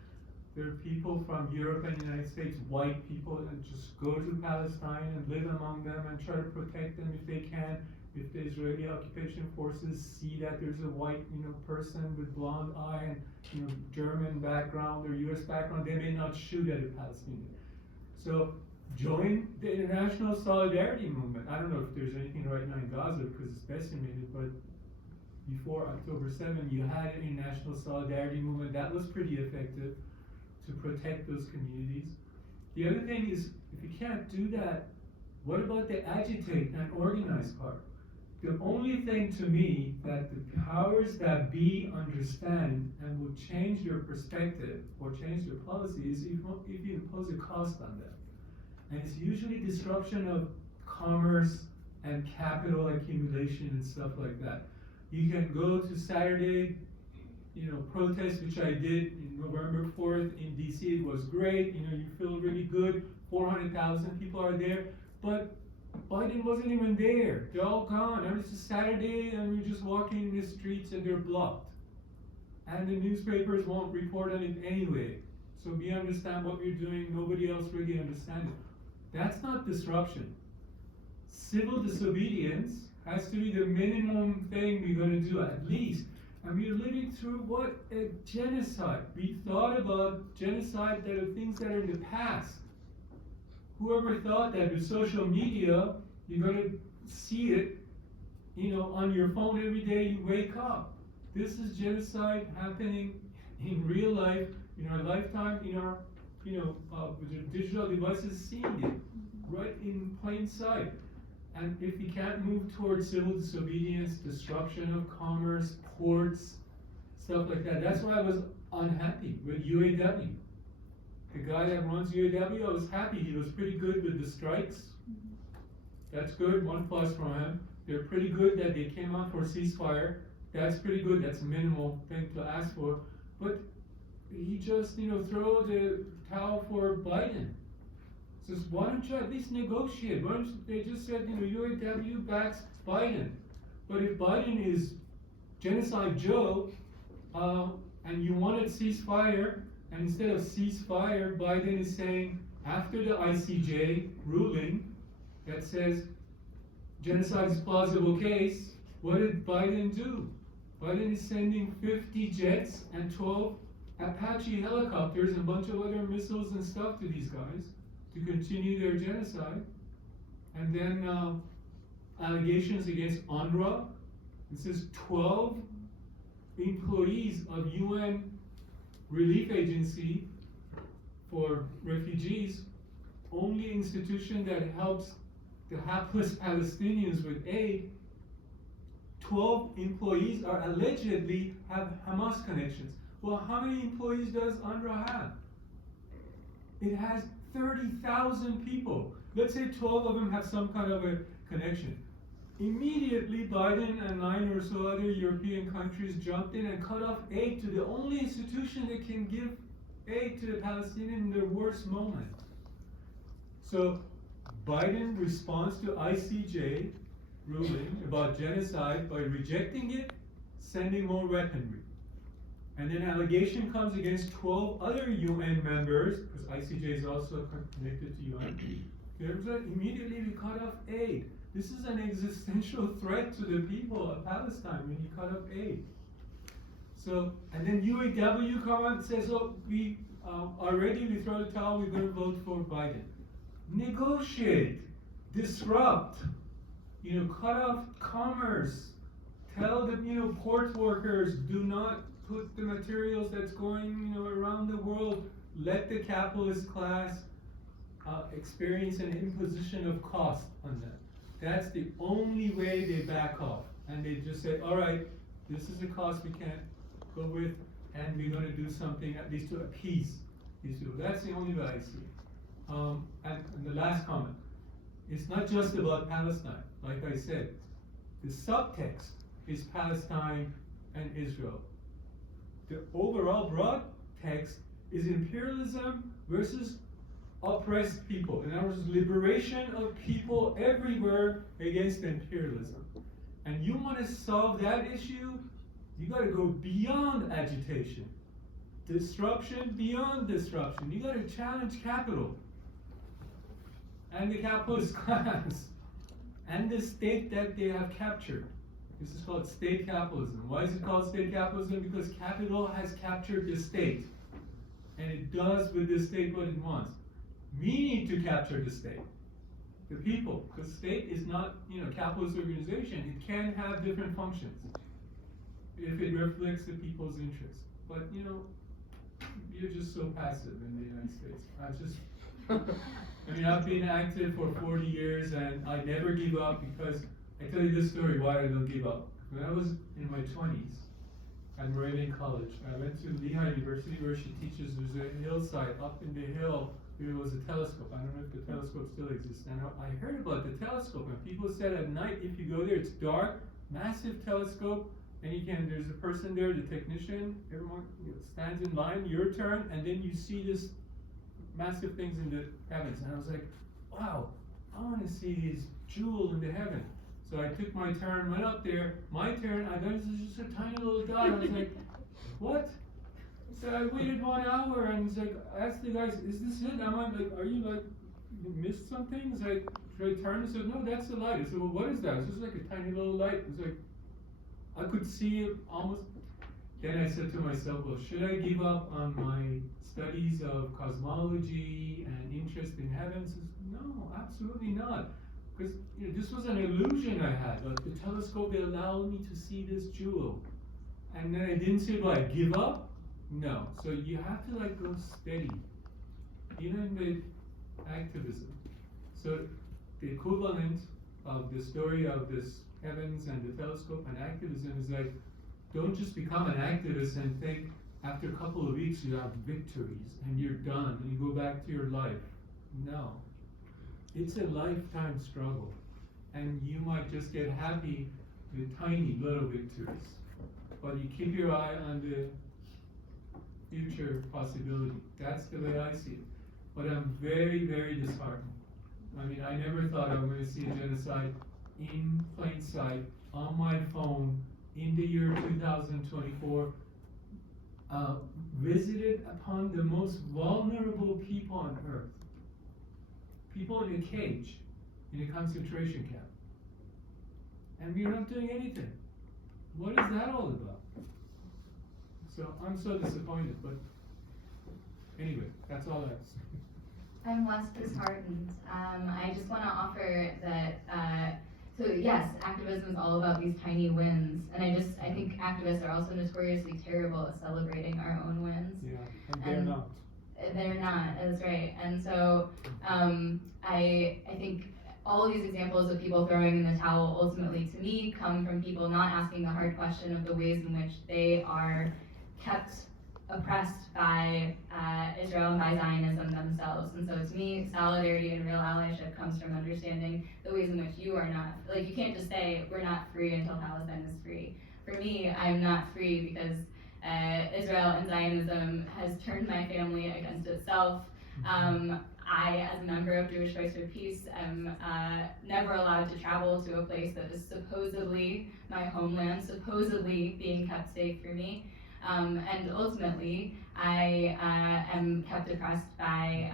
There are people from Europe and the United States, white people, that just go to Palestine and live among them and try to protect them if they can. If the Israeli occupation forces see that there's a white, person with blonde eye and, German background or U.S. background, they may not shoot at a Palestinian. So join the International Solidarity Movement. I don't know if there's anything right now in Gaza because it's decimated, but before October 7, you had an International Solidarity Movement that was pretty effective to protect those communities. The other thing is, if you can't do that, what about the agitate and organize part? The only thing to me that the powers that be understand and will change their perspective or change their policy is if you impose a cost on them. And it's usually disruption of commerce and capital accumulation and stuff like that. You can go to Saturday, protest, which I did in November 4th in DC. It was great. You feel really good. 400,000 people are there, but Biden wasn't even there. They're all gone. And it's a Saturday, and you're just walking in the streets, and they're blocked. And the newspapers won't report on it anyway. So we understand what we're doing. Nobody else really understands it. That's not disruption. Civil disobedience has to be the minimum thing we're going to do, at least. And we're living through what? A genocide. We thought about genocide that are things that are in the past. Whoever thought that with social media, you're going to see it, on your phone every day you wake up. This is genocide happening in real life, in our lifetime, in our, with your digital devices, seeing it right in plain sight. And if we can't move towards civil disobedience, disruption of commerce, ports, stuff like that, that's why I was unhappy with UAW. The guy that runs UAW, I was happy. He was pretty good with the strikes. That's good, 1+ from him. They're pretty good that they came out for ceasefire. That's pretty good. That's a minimal thing to ask for. But he just, throw the towel for Biden. Says, why don't you at least negotiate? Why don't you, they just said, UAW backs Biden. But if Biden is Genocide Joe, and you wanted ceasefire, and instead of ceasefire, Biden is saying, after the ICJ ruling that says genocide is a plausible case, what did Biden do? Biden is sending 50 jets and 12 Apache helicopters and a bunch of other missiles and stuff to these guys to continue their genocide. And then allegations against UNRWA. This is 12 employees of UN Relief Agency for Refugees, only institution that helps the hapless Palestinians with aid. 12 employees are allegedly have Hamas connections. Well, how many employees does UNRWA have? It has 30,000 people. Let's say 12 of them have some kind of a connection. Immediately, Biden and 9 or so other European countries jumped in and cut off aid to the only institution that can give aid to the Palestinians in their worst moment. So, Biden responds to ICJ ruling about genocide by rejecting it, sending more weaponry. And then allegation comes against 12 other UN members, because ICJ is also connected to UN. Immediately we cut off aid. This is an existential threat to the people of Palestine when you cut off aid. So, and then UAW come out and says, oh, we are ready, we throw the towel, we're going to vote for Biden. Negotiate, disrupt, cut off commerce, tell the, port workers, do not put the materials that's going, around the world, let the capitalist class experience an imposition of cost on them. That's the only way they back off. And they just say, all right, this is a cost we can't go with, and we're going to do something at least to appease these people. That's the only way I see it. And the last comment, it's not just about Palestine. Like I said, the subtext is Palestine and Israel. The overall broad text is imperialism versus oppressed people. In other words, liberation of people everywhere against imperialism. And you want to solve that issue, you got to go beyond agitation. Disruption beyond disruption. You got to challenge capital and the capitalist class and the state that they have captured. This is called state capitalism. Why is it called state capitalism? Because capital has captured the state. And it does with the state what it wants. We need to capture the state, the people, because state is not, capitalist organization. It can have different functions if it reflects the people's interests. But, you're just so passive in the United States. I've been active for 40 years and I never give up because, I tell you this story why I don't give up. When I was in my 20s at Moravian College, I went to Lehigh University where she teaches. There's a hillside up in the hill. There was a telescope. I don't know if the telescope still exists. And I heard about the telescope, and people said at night if you go there, it's dark, massive telescope, and there's a person there, the technician, everyone stands in line, your turn, and then you see this massive things in the heavens. And I was like, wow, I want to see these jewels in the heaven. So I took my turn, went up there, my turn, I thought this was just a tiny little dot. I was like, what? So I waited 1 hour and it's like, I asked the guys, is this it? I'm like, are you you missed something? It's like, should I turn? He said, no, that's the light. I said, well, what is that? It's just like a tiny little light. It's like, I could see it almost. Then I said to myself, well, should I give up on my studies of cosmology and interest in heaven? Says, no, absolutely not. Because this was an illusion I had. Like the telescope allowed me to see this jewel. And then I didn't say, well, I give up. No. So you have to go steady. Even with activism. So the equivalent of the story of this heavens and the telescope and activism is don't just become an activist and think after a couple of weeks you have victories and you're done and you go back to your life. No. It's a lifetime struggle. And you might just get happy with tiny little victories. But you keep your eye on the future possibility. That's the way I see it. But I'm very, very disheartened. I never thought I was going to see a genocide in plain sight, on my phone, in the year 2024, visited upon the most vulnerable people on earth. People in a cage, in a concentration camp. And we're not doing anything. What is that all about? So I'm so disappointed, but anyway, that's all I have to say. I'm less disheartened. I just want to offer that, so yes, activism is all about these tiny wins. And I think activists are also notoriously terrible at celebrating our own wins. Yeah, and they're not. They're not, that's right. And so I think all of these examples of people throwing in the towel ultimately to me come from people not asking the hard question of the ways in which they are kept oppressed by Israel and by Zionism themselves. And so to me, solidarity and real allyship comes from understanding the ways in which you are not, like you can't just say we're not free until Palestine is free. For me, I'm not free because Israel and Zionism has turned my family against itself. I, as a member of Jewish Voice for Peace, am never allowed to travel to a place that is supposedly my homeland, supposedly being kept safe for me. And ultimately, I am kept oppressed by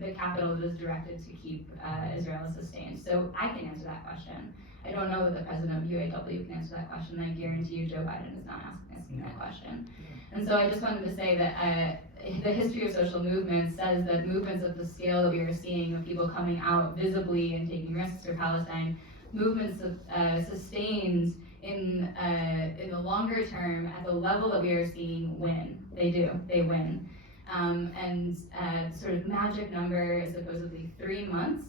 the capital that is directed to keep Israel sustained. So I can answer that question. I don't know that the president of UAW can answer that question. I guarantee you Joe Biden is not asking that question. And so I just wanted to say that the history of social movements says that movements of the scale that we are seeing of people coming out visibly and taking risks for Palestine, movements sustained in the longer term at the level that we are seeing win. They win. And sort of magic number is supposedly 3 months.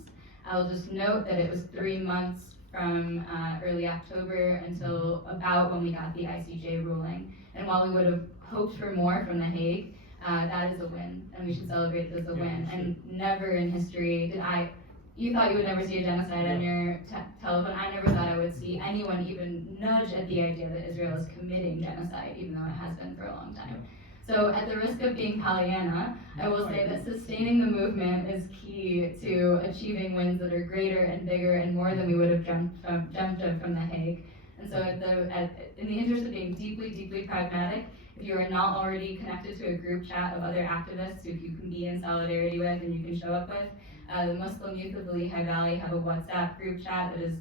I'll just note that it was 3 months from early October until about when we got the ICJ ruling. And while we would have hoped for more from The Hague, that is a win, and we should celebrate it as a win. And never in history you thought you would never see a genocide on your telephone. I never thought I would see anyone even nudge at the idea that Israel is committing genocide, even though it has been for a long time. So at the risk of being Pollyanna, I will say that sustaining the movement is key to achieving wins that are greater and bigger and more than we would have jumped from The Hague. And so in the interest of being deeply, deeply pragmatic, if you are not already connected to a group chat of other activists who you can be in solidarity with and you can show up with, the Muslim youth of the Lehigh Valley have a WhatsApp group chat that is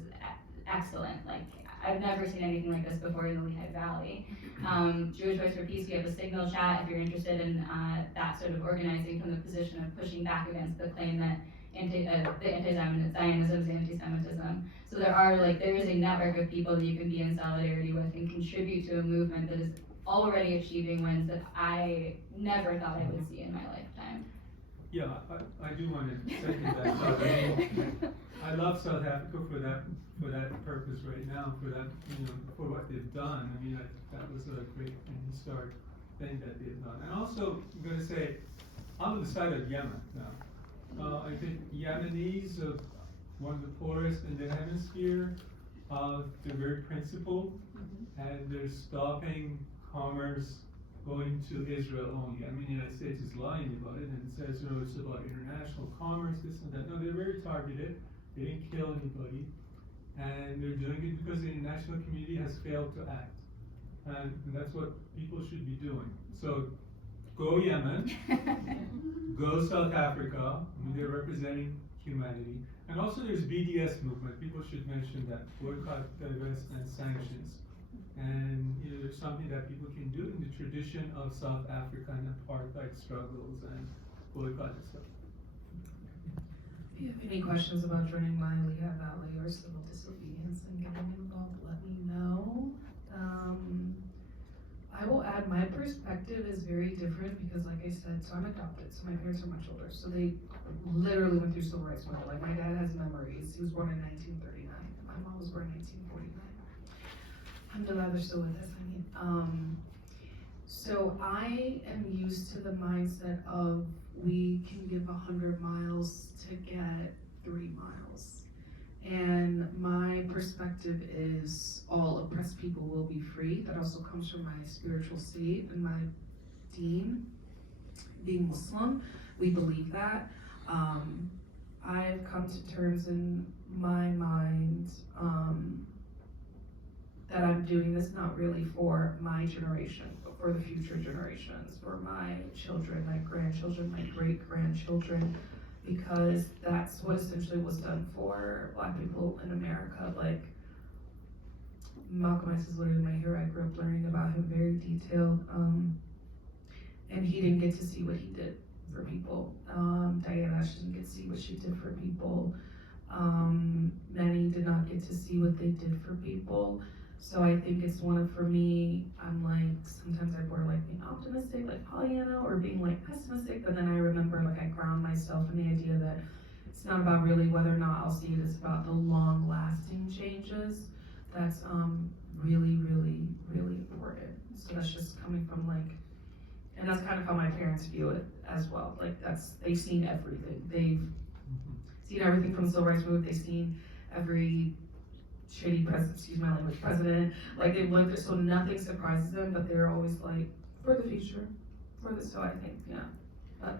excellent. Like, I've never seen anything like this before in the Lehigh Valley. Jewish Voice for Peace, we have a signal chat if you're interested in that sort of organizing from the position of pushing back against the claim that the anti-Zionism is anti-Semitism. So there is a network of people that you can be in solidarity with and contribute to a movement that is already achieving wins that I never thought I would see in my lifetime. Yeah, I do want to second that. I love South Africa for that purpose right now, for what they've done. I mean, that was a great and historic thing that they've done. And also, I'm going to say, I'm on the side of Yemen now. I think Yemenis are one of the poorest in the hemisphere. They're very principled, and they're stopping commerce going to Israel only. I mean, the United States is lying about it, and it says, it's about international commerce, this and that. No, they're very targeted. They didn't kill anybody, and they're doing it because the international community has failed to act. And that's what people should be doing. So, go Yemen, go South Africa. I mean, they're representing humanity. And also there's BDS movement. People should mention that. Boycott, divest, and sanctions. And there's something that people can do in the tradition of South African apartheid struggles and boycott and stuff. If you have any questions about joining my Lehigh Valley or civil disobedience and getting involved, let me know. I will add, my perspective is very different because, like I said, so I'm adopted, so my parents are much older. So they literally went through civil rights movement. Like, my dad has memories. He was born in 1939. My mom was born in 1949. Alhamdulillah, they're still with us. So I am used to the mindset of we can give 100 miles to get 3 miles. And my perspective is all oppressed people will be free. That also comes from my spiritual state and my deen. Being Muslim, we believe that. I've come to terms in my mind that I'm doing this not really for my generation, but for the future generations, for my children, my grandchildren, my great-grandchildren, because that's what essentially was done for Black people in America. Like, Malcolm X is literally my hero. I grew up learning about him very detailed. And he didn't get to see what he did for people. Diana Ash didn't get to see what she did for people. Many did not get to see what they did for people. So I think it's for me, I'm like, sometimes I were like being optimistic, like Pollyanna, or being like pessimistic, but then I remember like I ground myself in the idea that it's not about really whether or not I'll see it, it's about the long lasting changes. That's really, really, really important. So that's just coming from like, and that's kind of how my parents view it as well. Like they've seen everything. They've seen everything from the Civil Rights Movement. They've seen every shitty president. Like they've lived it, so nothing surprises them, but they're always like, for the future, for this. So I think, yeah.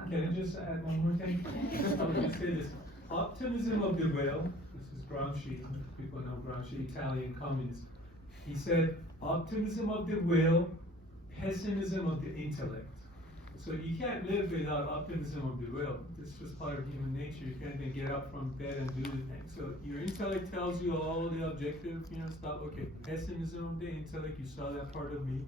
Can I just add one more thing? I was going to say this. Optimism of the will, this is Gramsci, people know Gramsci, Italian communist. He said, optimism of the will, pessimism of the intellect. So you can't live without optimism of the will. It's just part of human nature. You can't then get up from bed and do the thing. So your intellect tells you all the objective, stuff. Okay, pessimism of the intellect, you saw that part of me.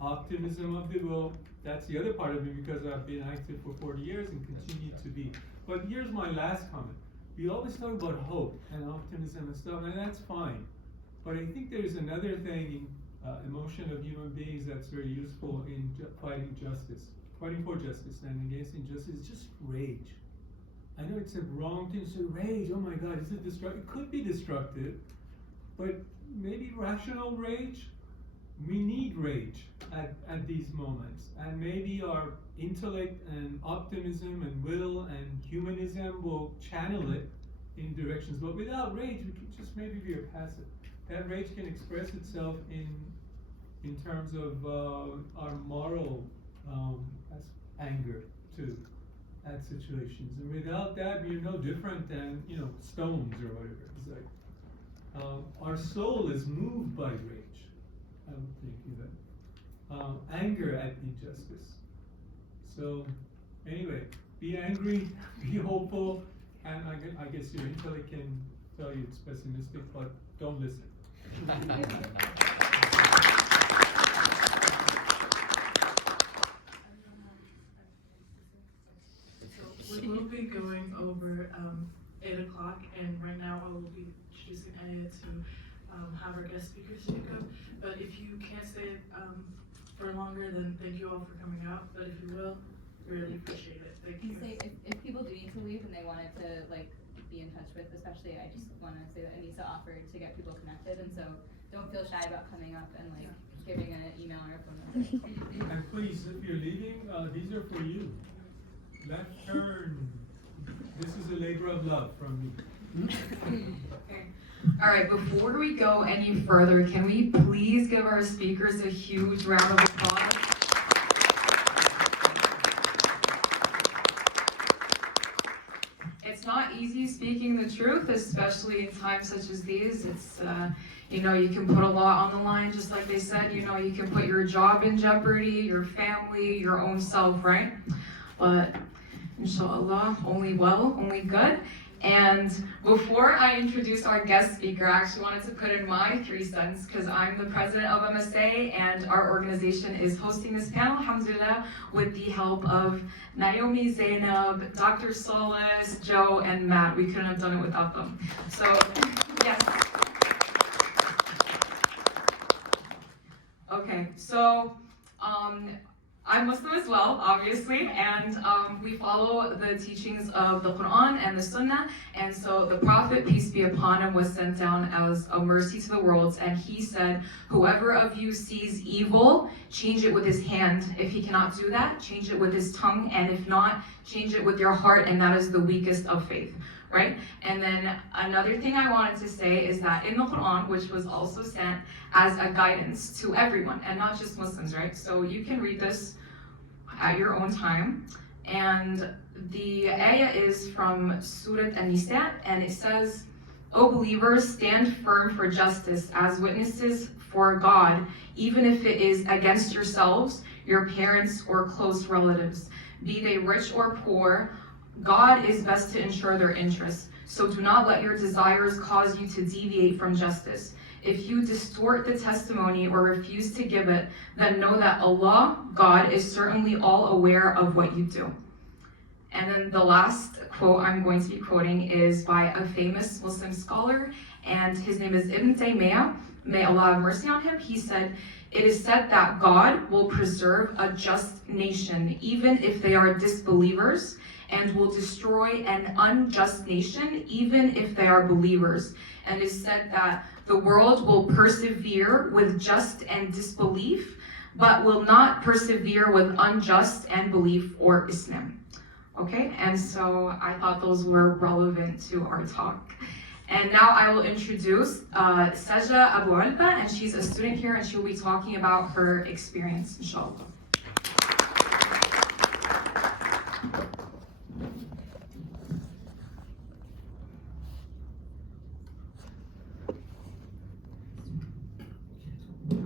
Optimism of the will, that's the other part of me because I've been active for 40 years and continue to be. But here's my last comment. We always talk about hope and optimism and stuff, and that's fine. But I think there's another thing in emotion of human beings that's very useful in fighting justice. Fighting for justice and against injustice is just rage. I know it's a wrong thing to say, rage, oh my God, is it destructive? It could be destructive, but maybe rational rage. We need rage at these moments, and maybe our intellect and optimism and will and humanism will channel it in directions, but without rage we can just maybe be passive. That rage can express itself in terms of our moral anger too at situations, and without that we're no different than stones or whatever. It's like our soul is moved by rage, I would think, even anger at injustice. So anyway, be angry, be hopeful, and I guess your intellect can tell you it's pessimistic, but don't listen. We will be going over 8 o'clock, and right now I will be introducing Aya to have our guest speakers speak up. But if you can't stay for longer, then thank you all for coming out. But if you will, really appreciate it. Thank you. Say if people do need to leave and they wanted to be in touch with, especially I just want to say that Anissa offered to get people connected, and so don't feel shy about coming up and giving an email or a phone number. And please, if you're leaving, these are for you. Left turn. This is a labor of love from me. Okay. All right, before we go any further, can we please give our speakers a huge round of applause? It's not easy speaking the truth, especially in times such as these. It's, you can put a lot on the line, just like they said. You can put your job in jeopardy, your family, your own self, right? But inshallah, only well, only good. And before I introduce our guest speaker, I actually wanted to put in my 3 cents because I'm the president of MSA and our organization is hosting this panel, alhamdulillah, with the help of Naomi, Zainab, Dr. Solis, Joe, and Matt. We couldn't have done it without them. So, yes. Okay, so I'm Muslim as well, obviously, and we follow the teachings of the Quran and the Sunnah, and so the Prophet, peace be upon him, was sent down as a mercy to the worlds, and he said, whoever of you sees evil, change it with his hand. If he cannot do that, change it with his tongue, and if not, change it with your heart, and that is the weakest of faith. Right? And then another thing I wanted to say is that in the Quran, which was also sent as a guidance to everyone and not just Muslims, right? So you can read this at your own time. And the ayah is from Surah An-Nisa, and it says, O believers, stand firm for justice as witnesses for God, even if it is against yourselves, your parents, or close relatives. Be they rich or poor, God is best to ensure their interests. So do not let your desires cause you to deviate from justice. If you distort the testimony or refuse to give it, then know that Allah, God, is certainly all aware of what you do. And then the last quote I'm going to be quoting is by a famous Muslim scholar, and his name is Ibn Taymiyyah. May Allah have mercy on him. He said, "It is said that God will preserve a just nation, even if they are disbelievers, and will destroy an unjust nation, even if they are believers. And it is said that the world will persevere with just and disbelief, but will not persevere with unjust and belief or Islam." Okay, and so I thought those were relevant to our talk. And now I will introduce Saja Abu Alba, and she's a student here, and she'll be talking about her experience, inshallah.